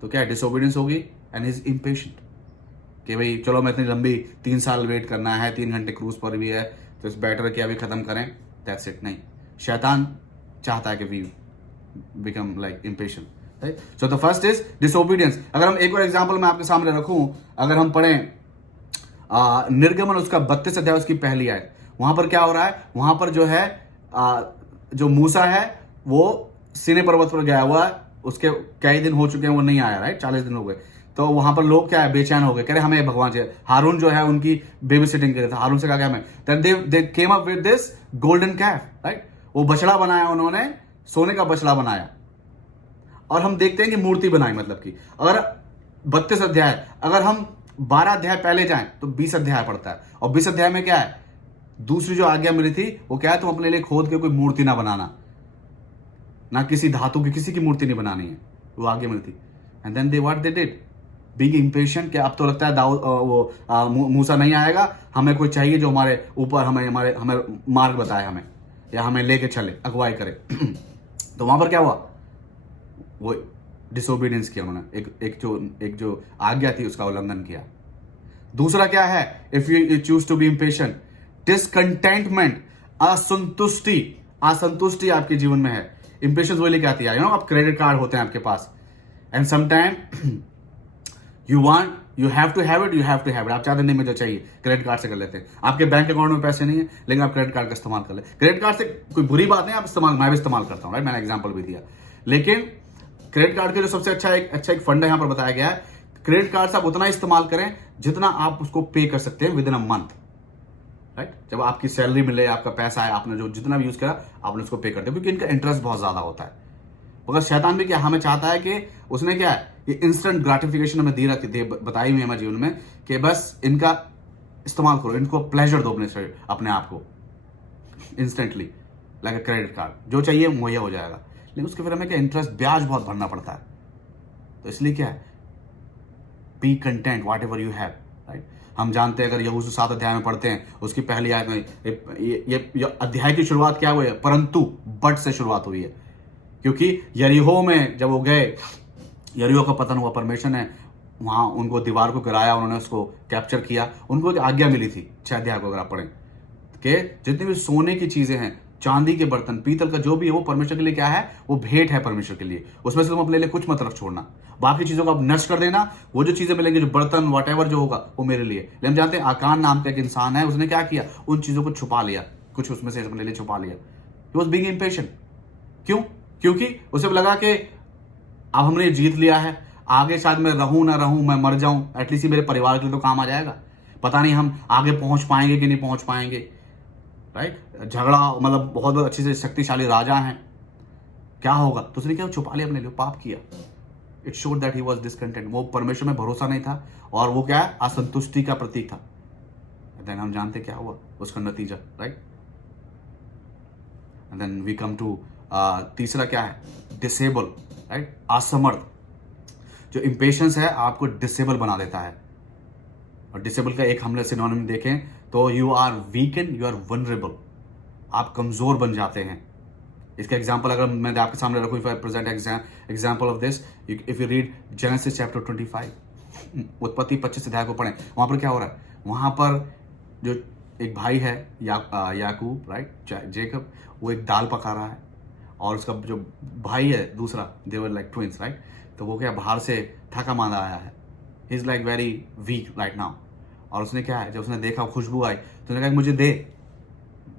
तो क्या? डिसोबीडियंस होगी, एंड इज इम्पेशेंट कि भाई चलो मैं इतनी लंबी 3 साल वेट करना है, 3 घंटे क्रूज पर भी है, तो इस बेटर कि अभी खत्म करें, दैट्स इट। नहीं, शैतान चाहता है कि we become like impatient, right. So the first is disobedience. अगर हम एक और एग्जांपल मैं आपके सामने रखूं, अगर हम पढ़ें निर्गमन उसका 32 अध्याय उसकी पहली आयत, वहां पर क्या हो रहा है? वहां पर जो है जो मूसा है वो सीने पर्वत पर गया हुआ है, उसके कई दिन हो चुके हैं, वो नहीं आया, राइट, 40 दिन हो गए। तो वहां पर लोग क्या है? बेचैन हो गए, कह रहे हमें भगवान चाहिए। हारून जो है उनकी बेबी सिटिंग कर रहा था, हारून से कहा हमें, they came up with this golden calf, right, वो बछड़ा बनाया, उन्होंने सोने का बछड़ा बनाया, और हम देखते हैं कि मूर्ति बनाई, मतलब कि अगर 32 अध्याय, अगर हम 12 अध्याय पहले जाएं तो 20 अध्याय पड़ता है, और 20 अध्याय में क्या है? दूसरी जो आज्ञा मिली थी वो क्या है? तुम अपने लिए खोद के कोई मूर्ति ना बनाना, ना किसी धातु की किसी की मूर्ति नहीं बनानी है, वो आज्ञा मिली थी। And then they what they did, being impatient, कि अब तो लगता है दाऊद मूसा नहीं आएगा, हमें कोई चाहिए जो हमारे ऊपर हमें मार्ग बताए, हमें या हमें लेके चले, अगुवाई करे। तो वहां पर क्या हुआ? वो डिसोबीडियंस किया उन्होंने, एक जो आज्ञा थी उसका उल्लंघन किया। दूसरा क्या है? If you choose to be impatient, discontentment, असंतुष्टि आपके जीवन में है। इम्पेशेंस वो लेके आती है, आप क्रेडिट कार्ड होते हैं आपके पास, and sometime you have to have it, आप चाहते नहीं मुझे चाहिए, क्रेडिट कार्ड से कर लेते हैं। आपके बैंक अकाउंट में पैसे नहीं है, लेकिन आप क्रेडिट कार्ड का इस्तेमाल कर ले। क्रेडिट कार्ड से कोई बुरी बात नहीं, मैं भी इस्तेमाल करता हूं, राइट, मैंने एग्जांपल भी दिया। लेकिन क्रेडिट कार्ड के जो सबसे अच्छा एक फंड है यहां पर बताया गया है, क्रेडिट कार्ड से आप उतना इस्तेमाल करें जितना आप उसको पे कर सकते हैं with in a month, right. जब आपकी सैलरी मिले, आपका पैसा है, आपने जो जितना भी यूज करा आपने उसको पे कर दिया, क्योंकि इनका इंटरेस्ट बहुत ज्यादा होता है। मगर शैतान भी क्या हमें चाहता है कि उसने क्या है, ये इंस्टेंट ग्रेटिफिकेशन हमें दी रखी थी, बताई हुई हमारे जीवन में, कि बस इनका इस्तेमाल करो, इनको प्लेजर दो अपने आप को instantly. Like a credit card, जो चाहिए मुहैया हो जाएगा, लेकिन उसके फिर हमें क्या इंटरेस्ट ब्याज बहुत भरना पड़ता है। तो इसलिए क्या है, B content what ever you have, right. हम जानते हैं, अगर यहोशू 7 अध्याय में पढ़ते हैं, उसकी पहली आयत में ये अध्याय की शुरुआत क्या हुई है, परंतु बट से शुरुआत हुई है, क्योंकि यरीहो में जब वो गए, यरीहो का पतन हुआ, परमेश्वर ने वहां उनको दीवार को गिराया, उन्होंने उसको कैप्चर किया, उनको एक आज्ञा मिली थी 6 अध्याय को अगर आप पढ़ें, कि जितनी भी सोने की चीजें हैं, चांदी के बर्तन, पीतल का जो भी है, वो परमेश्वर के लिए क्या है, वो भेंट है परमेश्वर के लिए, उसमें से तुम अपने लिए कुछ मत रख छोड़ना, बाकी चीजों को आप नष्ट कर देना, वो जो चीजें मिलेंगी, जो बर्तन वॉटेवर जो होगा, वो मेरे लिए। लेकिन हम जानते हैं आकान नाम का एक इंसान है, उसने क्या किया, उन चीजों को छुपा लिया, कुछ उसमें से अपने लिए छुपा लिया। He was being impatient. क्यों? क्योंकि उसे लगा कि अब हमने जीत लिया है, आगे शायद मैं रहूं ना रहूं, मैं मर जाऊं, एटलीस्ट मेरे परिवार के लिए तो काम आ जाएगा, पता नहीं हम आगे पहुंच पाएंगे कि नहीं पहुंच पाएंगे, राइट। झगड़ा, मतलब बहुत अच्छे से शक्तिशाली राजा हैं, क्या होगा, तो उसने क्या छुपा लिया अपने लिए, पाप किया। It showed that he was discontent, वो परमेश्वर में भरोसा नहीं था, और वो क्या है, असंतुष्टि का प्रतीक था। देन हम जानते क्या हुआ उसका नतीजा, right. And then we come to तीसरा क्या है, डिसेबल, राइट, असमर्थ। जो इंपेशेंस है आपको डिसेबल बना देता है, और डिसेबल का एक हमने सिनोनिम देखें तो you are weakened, you are vulnerable, आप कमजोर बन जाते हैं। इसका एग्जांपल अगर मैं आपके सामने रखूं, if I present example of this, if you read Genesis chapter 25, उत्पत्ति 25 अध्याय को पढ़ें, वहां पर क्या हो रहा है, वहां पर जो एक भाई है याकूब, राइट, जेकब, वो एक दाल पका रहा है, और उसका जो भाई है दूसरा, दे वर लाइक ट्विंस, राइट, तो वो क्या बाहर से थका मांदा आया है, he is like very weak right now, और उसने क्या है, जब उसने देखा खुशबू आई तो उसने कहा मुझे दे,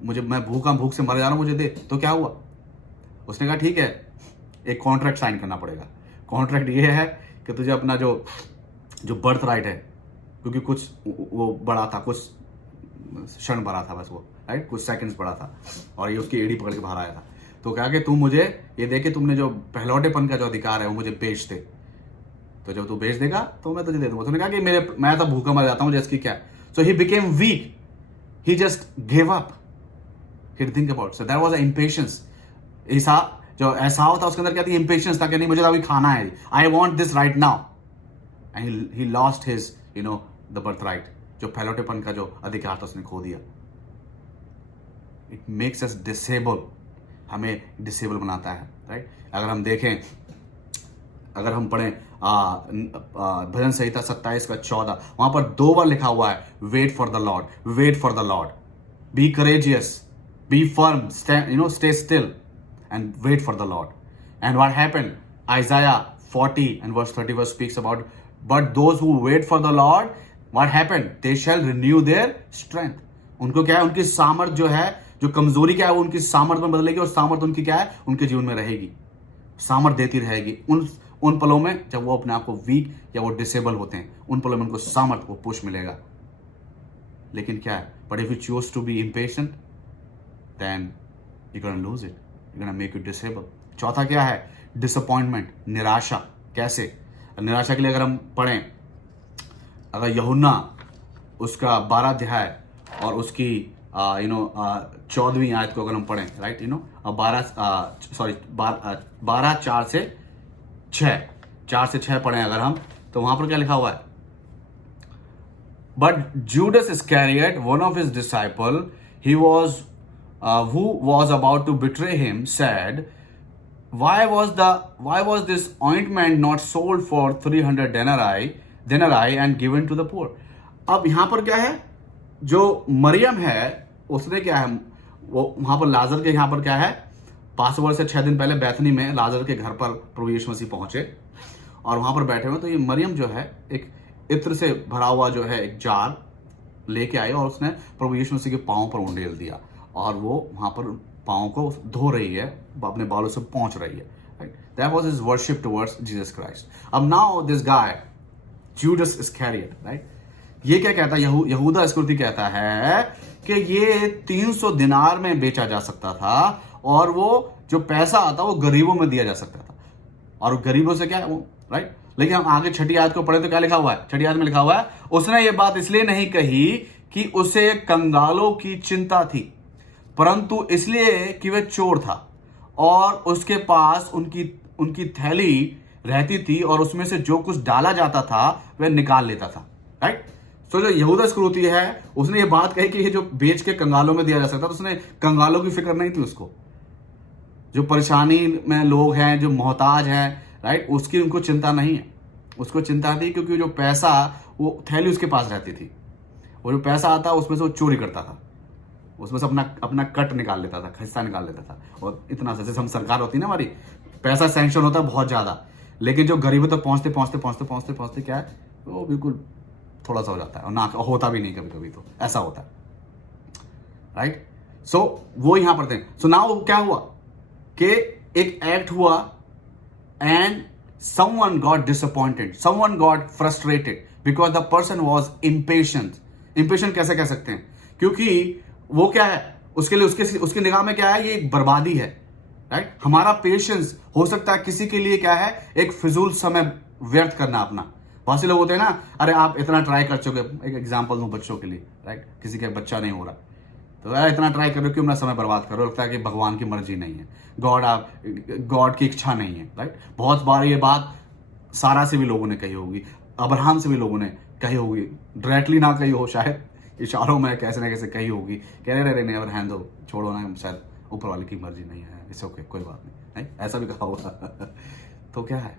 मैं भूख से मर जा रहा हूँ, मुझे दे। तो क्या हुआ, उसने कहा ठीक है, एक कॉन्ट्रैक्ट साइन करना पड़ेगा। कॉन्ट्रैक्ट ये है कि तुझे अपना जो बर्थ राइट है, क्योंकि कुछ वो बड़ा था, कुछ क्षण बड़ा था बस वो, राइट, कुछ सेकंड्स बड़ा था, और ये उसकी एड़ी पकड़ के बाहर आया था। तो कहा कि तू मुझे ये दे कि तुमने जो पहलौटेपन का जो अधिकार है वो मुझे बेच दे, तो जब तू बेच देगा तो मैं तुझे दे दूंगा। तो उन्होंने कहा कि मैं तो भूखा मर जाता हूँ, जैसे कि क्या, so he became weak, he just give up, he didn't think about, so that was a impatience. जो ऐसा होता उसके अंदर क्या थी, इंपेशेंस था कि नहीं मुझे तो अभी खाना है, I want this right now, and he lost his the birth right, जो पहलौटेपन का जो अधिकार था उसने खो दिया। इट मेक्स अस डिसेबल, हमें डिसेबल बनाता है, राइट। अगर हम देखें, अगर हम पढ़ें भजन संहिता 27 का 14, वहां पर 2 बार लिखा हुआ है, wait for the Lord, wait for the Lord, be courageous, be firm, stay still and wait for the Lord. And what happened? Isaiah 40 and verse 31 speaks about, but those who wait for the Lord, what happened? They shall renew their strength. उनको क्या है, उनकी सामर्थ जो है, जो कमजोरी क्या है, वो उनकी सामर्थ में बदलेगी, और सामर्थ उनकी क्या है, उनके जीवन में रहेगी, सामर्थ देती रहेगी। उन पलों में जब वो अपने आप को वीक या वो डिसेबल होते हैं, उन पलों में उनको सामर्थ, वो पुश मिलेगा। लेकिन क्या है, but if you choose to be impatient, then you can lose it, you're gonna make you disable। चौथा क्या है, डिसअपॉइंटमेंट, निराशा। कैसे, निराशा के लिए अगर हम पढ़ें, अगर यूहन्ना उसका 12 अध्याय और उसकी 14वीं आयत को अगर हम पढ़ें, राइट, 12 4 से 6 पढ़ें अगर हम, तो वहां पर क्या लिखा हुआ है, but Judas Iscariot, one of his disciple, he was who was about to betray him, said, why was this ointment not sold for 300 denarii and given to the poor? अब यहां पर क्या है, जो मरियम है उसने क्या है, वो वहां पर लाजर के, यहां पर क्या है, पासोवर से 6 दिन पहले बैथनी में लाजर के घर पर प्रभु यीशु मसीह पहुंचे, और वहां पर बैठे हुए, तो ये मरियम जो है एक इत्र से भरा हुआ जो है एक जार लेके आई, और उसने प्रभु यीशु मसीह के पांव पर उंडेल दिया, और वो वहां पर पांव को धो रही है, अपने बालों से पहुंच रही है, right. That was his worship towards Jesus Christ. अब now this guy Judas Iscariot, right, ये क्या कहता है, यहूदा इस्करियोती कहता है कि ये 300 दिनार में बेचा जा सकता था, और वो जो पैसा आता वो गरीबों में दिया जा सकता था, और गरीबों से क्या है वो, राइट। लेकिन हम आगे 6ठी आयत को पढ़े तो क्या लिखा हुआ है, 6ठी आयत में लिखा हुआ है, उसने ये बात इसलिए नहीं कही कि उसे कंगालों की चिंता थी। परंतु इसलिए कि वह चोर था और उसके पास उनकी उनकी थैली रहती थी और उसमें से जो कुछ डाला जाता था वह निकाल लेता था, राइट। तो जो यहूदा इस्करियोती है उसने ये बात कही कि ये जो बेच के कंगालों में दिया जा सकता, तो उसने कंगालों की फिक्र नहीं थी उसको। जो परेशानी में लोग हैं, जो मोहताज हैं, राइट, उसकी उनको चिंता नहीं है। उसको चिंता थी क्योंकि जो पैसा, वो थैली उसके पास रहती थी, और जो पैसा आता उसमें से वो चोरी करता था, उसमें से अपना अपना कट निकाल लेता था, हिस्सा निकाल लेता था। और इतना सा, जैसे हम सरकार होती है ना हमारी, पैसा सैंक्शन होता है बहुत ज्यादा, लेकिन जो गरीबों तक पहुंचते पहुंचते पहुंचते पहुंचते पहुंचते क्या है, वो बिल्कुल थोड़ा सा हो जाता है, और ना होता भी नहीं, कभी कभी तो ऐसा होता है, राइट। सो वो यहां पर थे। सो नाउ क्या हुआ कि एक एक्ट हुआ and someone got disappointed, someone got frustrated because the person was impatient. impatient कैसे कह सकते हैं, क्योंकि वो क्या है, उसके लिए उसके निगाह में क्या है, ये एक बर्बादी है, राइट। हमारा पेशेंस हो सकता है किसी के लिए क्या है, एक फिजूल समय व्यर्थ करना अपना। बहुत से लोग होते हैं ना, अरे आप इतना ट्राई कर चुके, एक एग्जांपल दूं बच्चों के लिए, राइट, किसी का बच्चा नहीं हो रहा, तो यार इतना ट्राई कर रहे हो, क्यों अपना समय बर्बाद कर रहे हो, लगता है कि भगवान की मर्जी नहीं है, गॉड की इच्छा नहीं है, राइट। बहुत बार ये बात सारा से भी लोगों ने कही होगी, अब्राहम से भी लोगों ने कही होगी, डायरेक्टली ना कही हो, शायद इशारों में कैसे ना कैसे कही होगी, कह रहे नेवर हैंड दो, छोड़ो ना, शायद ऊपर वाले की मर्जी नहीं है, इट्स ओके, कोई बात नहीं, ऐसा भी कहा होगा। तो क्या है,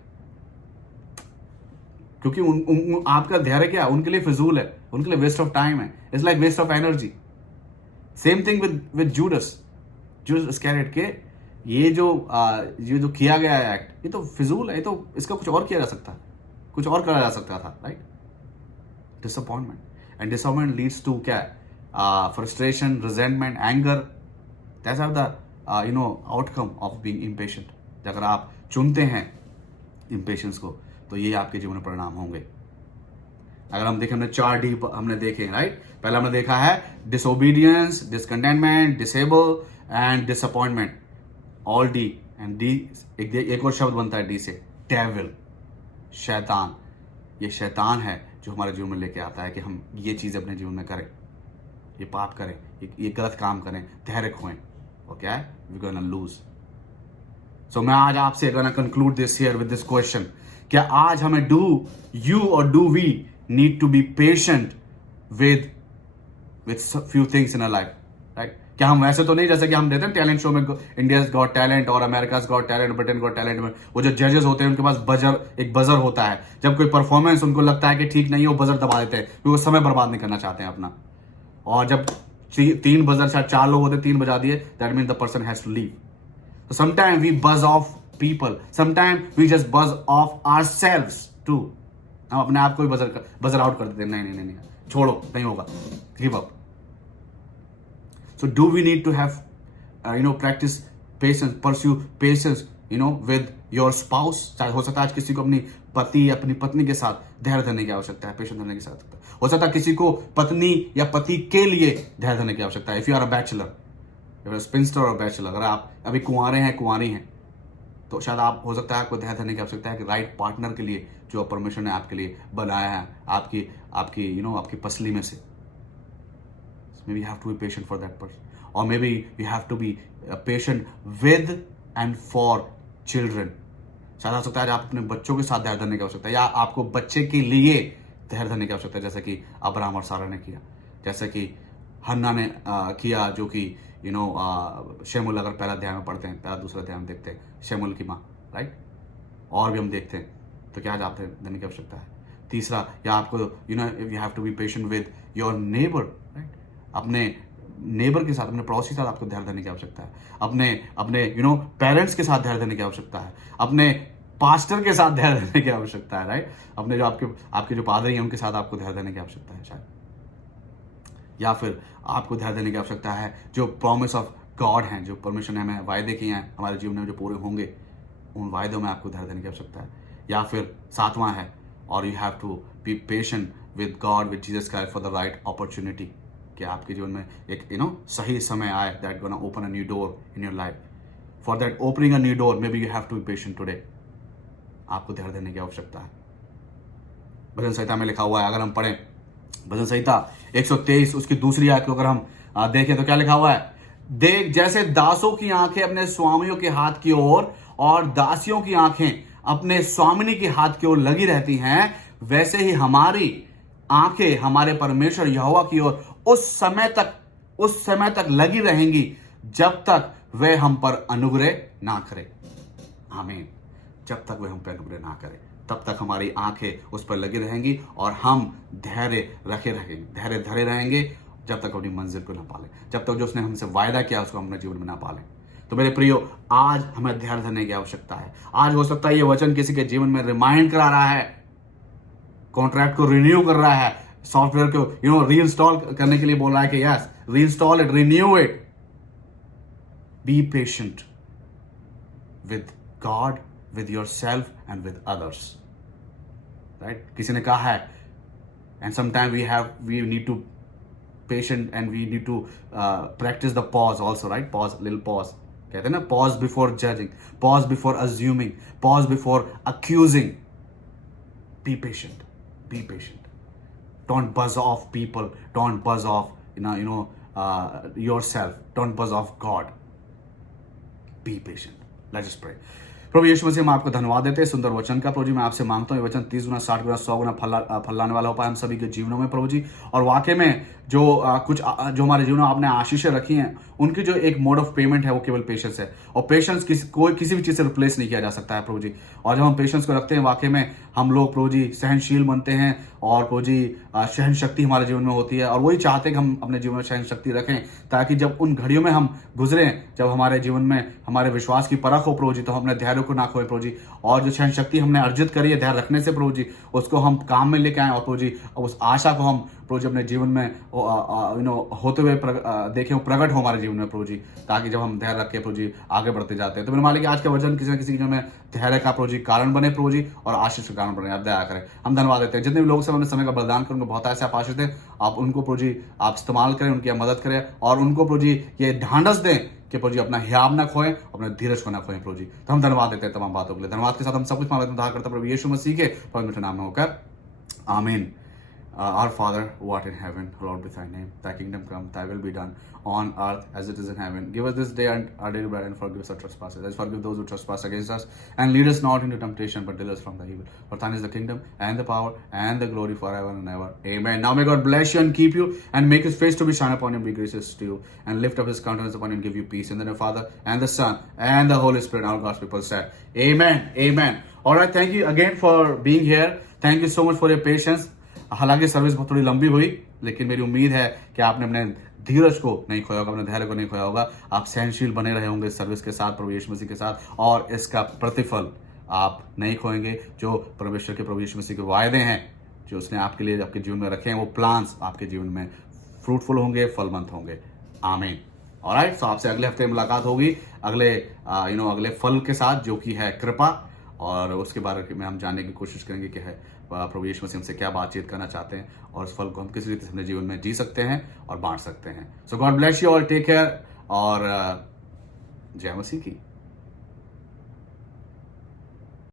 क्योंकि आपका धैर्य क्या, उनके लिए फिजूल है, उनके लिए वेस्ट ऑफ टाइम है, it's like waste of energy. Same thing with Judas Iscariot के, ये जो किया गया है एक्ट, ये तो फिजूल है, ये तो इसका कुछ और किया जा सकता है, कुछ और करा जा सकता था, right. Disappointment, and disappointment leads to क्या, frustration, resentment, anger, that's are the outcome of being impatient. अगर आप चुनते हैं इम्पेशेंस को, तो ये आपके जीवन में परिणाम होंगे। अगर हम देखें, हमने 4 D हमने देखे, राइट। पहला हमने देखा है disobedience, discontentment, disable and disappointment, all D। And D एक और शब्द बनता है D से, डेविल, शैतान। ये शैतान है जो हमारे जीवन में लेके आता है कि हम ये चीज़ अपने जीवन में करें, ये पाप करें, ये गलत काम करें, धैर्य खोएं, और क्या है, वी गोना लूज। सो मैं आज आपसे gonna conclude this here with this question, क्या आज हमें डू यू और do we need to be patient with few things in our life, right? क्या हम वैसे तो नहीं, जैसे कि हम देते हैं टैलेंट शो में, इंडियाज गॉट टैलेंट और America's got talent, Britain got talent में, वो जो जजेस होते हैं उनके पास एक बजर होता है, जब कोई परफॉर्मेंस उनको लगता है कि ठीक नहीं है, वो बजर दबा देते हैं, क्योंकि वो समय बर्बाद नहीं करना चाहते हैं अपना। और जब 3 बजर, शायद 4 लोग होते, 3 बजा दिए, that mean the person has to leave. So sometimes we buzz off people, sometimes we just buzz off ourselves too. हम अपने आप को भी बजर आउट कर देते हैं, नहीं नहीं नहीं, छोड़ो, नहीं होगा, give up. So do we need to have practice patience, pursue patience with your spouse. हो सकता है आज किसी को अपनी पति, अपनी पत्नी के साथ धैर्य धरने की आवश्यकता है, पेशेंस धरने की आवश्यकता है। हो सकता है किसी को पत्नी या पति के लिए धैर्य धरने की आवश्यकता है। If you are a bachelor, spinster और बैचलर, अगर आप अभी कुंवारे हैं, कुंवारी हैं, तो शायद आप, हो सकता है आपको ध्यान देने की आवश्यकता है कि राइट पार्टनर के लिए जो परमेश्वर ने आपके लिए बनाया है, आपकी आपकी पसली में से, maybe you have to be patient for that person, or maybe you have to be patient with and for children. शायद हो सकता है आप अपने बच्चों के साथ धैर्य धरने की आवश्यकता है, या आपको बच्चे के लिए धैर्य धरने की आवश्यकता है, जैसे कि अब्राहम और सारा ने किया, जैसे कि हन्ना ने किया, जो कि शेमुल, अगर पहला अध्याय में पढ़ते हैं, पहला दूसरा अध्याय में देखते हैं, शेमुल की माँ, राइट। और भी हम देखते हैं, तो क्या आप धैर्य धरने की आवश्यकता है। तीसरा, या आपको you have to be patient with your neighbour, right. अपने नेबर के साथ, अपने पड़ोसी के साथ आपको धैर्य धरने की आवश्यकता है, अपने पेरेंट्स के साथ धैर्य धरने की आवश्यकता है, अपने पास्टर के साथ धैर्य धरने की आवश्यकता है, राइट। अपने जो आपके जो पादरी हैं उनके साथ आपको धैर्य धरने की आवश्यकता है शायद, या फिर आपको ध्यान देने की आवश्यकता है जो प्रॉमिस ऑफ गॉड हैं, जो परमेश्वर ने हमें वायदे किए हैं हमारे जीवन में, जो पूरे होंगे, उन वायदों में आपको ध्यान देने की आवश्यकता है। या फिर 7वां है, और you have to be patient with God, with Jesus Christ for the right opportunity, कि आपके जीवन में एक सही समय आए, that gonna open a new door in your life. For that opening a new door, maybe you have to be patient today, आपको ध्यान देने की आवश्यकता है। भजन संहिता में लिखा हुआ है, अगर हम पढ़ें भजन संहिता 123 उसकी दूसरी आयत को अगर हम देखें, तो क्या लिखा हुआ है, देख, जैसे दासों की आंखें अपने स्वामियों के हाथ की ओर और दासियों की आंखें अपने स्वामिनी के हाथ की ओर लगी रहती हैं, वैसे ही हमारी आंखें हमारे परमेश्वर यहोवा की ओर उस समय तक लगी रहेंगी जब तक वह हम पर अनुग्रह ना करे। आमीन। जब तक वह हम पर अनुग्रह ना करे तब तक हमारी आंखें उस पर लगी रहेंगी और हम धैर्य धरे रहेंगे जब तक अपनी मंजिल को ना पाले, जब तक जो उसने हमसे वायदा किया उसको हम अपने जीवन में ना पाले। तो मेरे प्रियो, आज हमें धैर्य धरने की आवश्यकता है। आज हो सकता है ये वचन किसी के जीवन में रिमाइंड करा रहा है, कॉन्ट्रैक्ट को रिन्यू कर रहा है, सॉफ्टवेयर को रीइंस्टॉल करने के लिए बोल रहा है कि yes, reinstall it, renew it. B patient with God, with yourself and with others, right? किसी ने कहा है, and sometimes we need to patient and we need to practice the pause also, right? Pause, little pause. कहते हैं ना, pause before judging, pause before assuming, pause before accusing. Be patient, be patient. Don't buzz off people, don't buzz off yourself, don't buzz off God. Be patient. Let's just pray. प्रभु यीशु मसीह, हम आपको धन्यवाद देते हैं सुंदर वचन का। प्रभु जी, मैं आपसे मांगता हूँ ये वचन 30 गुना, 60 गुना, 100 गुना फैलाने वाला हो पाए हम सभी के जीवनों में प्रभु जी। और वाकई में जो जो हमारे जीवनों में आपने आशीषें रखी हैं, उनकी जो एक मोड ऑफ पेमेंट है वो केवल पेशेंस है। और पेशेंस किसी भी चीज़ से रिप्लेस नहीं किया जा सकता है प्रभु जी। और जब हम पेशेंस को रखते हैं, वाकई में हम लोग प्रभु जी सहनशील बनते हैं और प्रभु जी सहन शक्ति हमारे जीवन में होती है। और वही चाहते हैं कि हम अपने जीवन में सहन शक्ति रखें, ताकि जब उन घड़ियों में हम गुजरें, जब हमारे जीवन में हमारे विश्वास की परख हो प्रभु जी, तो हम अपने धैर्य को ना खोए प्रभु जी। और जो सहन शक्ति हमने अर्जित करी है धैर्य रखने से प्रभु जी, उसको हम काम में लेके आए और प्रभु जी उस आशा को हम प्रभु जी अपने जीवन में होते हुए देखें, प्रकट हो हमारे जीवन में प्रभु जी, ताकि जब हम धैर्य रख के प्रभु जी आगे बढ़ते जाते हैं। तो मेरे मालिक, आज का वचन किसी न किसी के में धैर्य का प्रभु जी कारण बने प्रभु जी, और आशीष का कारण बने। आप दया करें, हम धन्यवाद देते हैं। जितने भी लोग से हमने समय का बलिदान कर, उनको बहुत ऐसे आप आशीष दें, आप उनको प्रभु जी आप इस्तेमाल करें, उनकी मदद करें, और उनको प्रभु जी ये ढांढस दें कि प्रभु जी अपना हियाव ना खोएं, अपने धीरज को ना खोएं प्रभु जी। तो हम धन्यवाद देते हैं तमाम बातों के लिए। धन्यवाद के साथ हम सब कुछ मांगते हैं करते प्रभु यीशु मसीह के पवित्र नाम में होकर, आमीन। Our Father, who art in heaven, hallowed be thy name. Thy kingdom come, thy will be done on earth as it is in heaven. Give us this day our daily bread, and forgive us our trespasses, as forgive those who trespass against us. And lead us not into temptation, but deliver us from the evil. For thine is the kingdom, and the power, and the glory forever and ever. Amen. Now may God bless you and keep you, and make his face to be shine upon you, and be gracious to you, and lift up his countenance upon you, and give you peace. In the name of the Father, and the Son, and the Holy Spirit. All God's people said, Amen. Amen. All right. Thank you again for being here. Thank you so much for your patience. हालांकि service बहुत थोड़ी लंबी हुई, लेकिन मेरी उम्मीद है कि आपने अपने धीरज को नहीं खोया होगा, अपने धैर्य को नहीं खोया होगा। आप सहनशील बने रहे होंगे इस सर्विस के साथ, प्रभु यीशु मसीह के साथ, और इसका प्रतिफल आप नहीं खोएंगे। जो परमेश्वर के प्रभु यीशु मसीह के वायदे हैं, जो उसने आपके लिए आपके जीवन में रखे हैं, वो प्लान्स आपके जीवन में फ्रूटफुल होंगे, फलवंत होंगे। आमीन। ऑलराइट, तो आपसे अगले हफ्ते मुलाकात होगी अगले फल के साथ, जो कि है कृपा, और उसके बारे में हम जानने की कोशिश करेंगे कि है प्रभु यीशु मसीह हमसे क्या बातचीत करना चाहते हैं, और उस फल को हम किस रीति से अपने जीवन में जी सकते हैं और बांट सकते हैं। So God bless you all, take care, और जय मसीह की।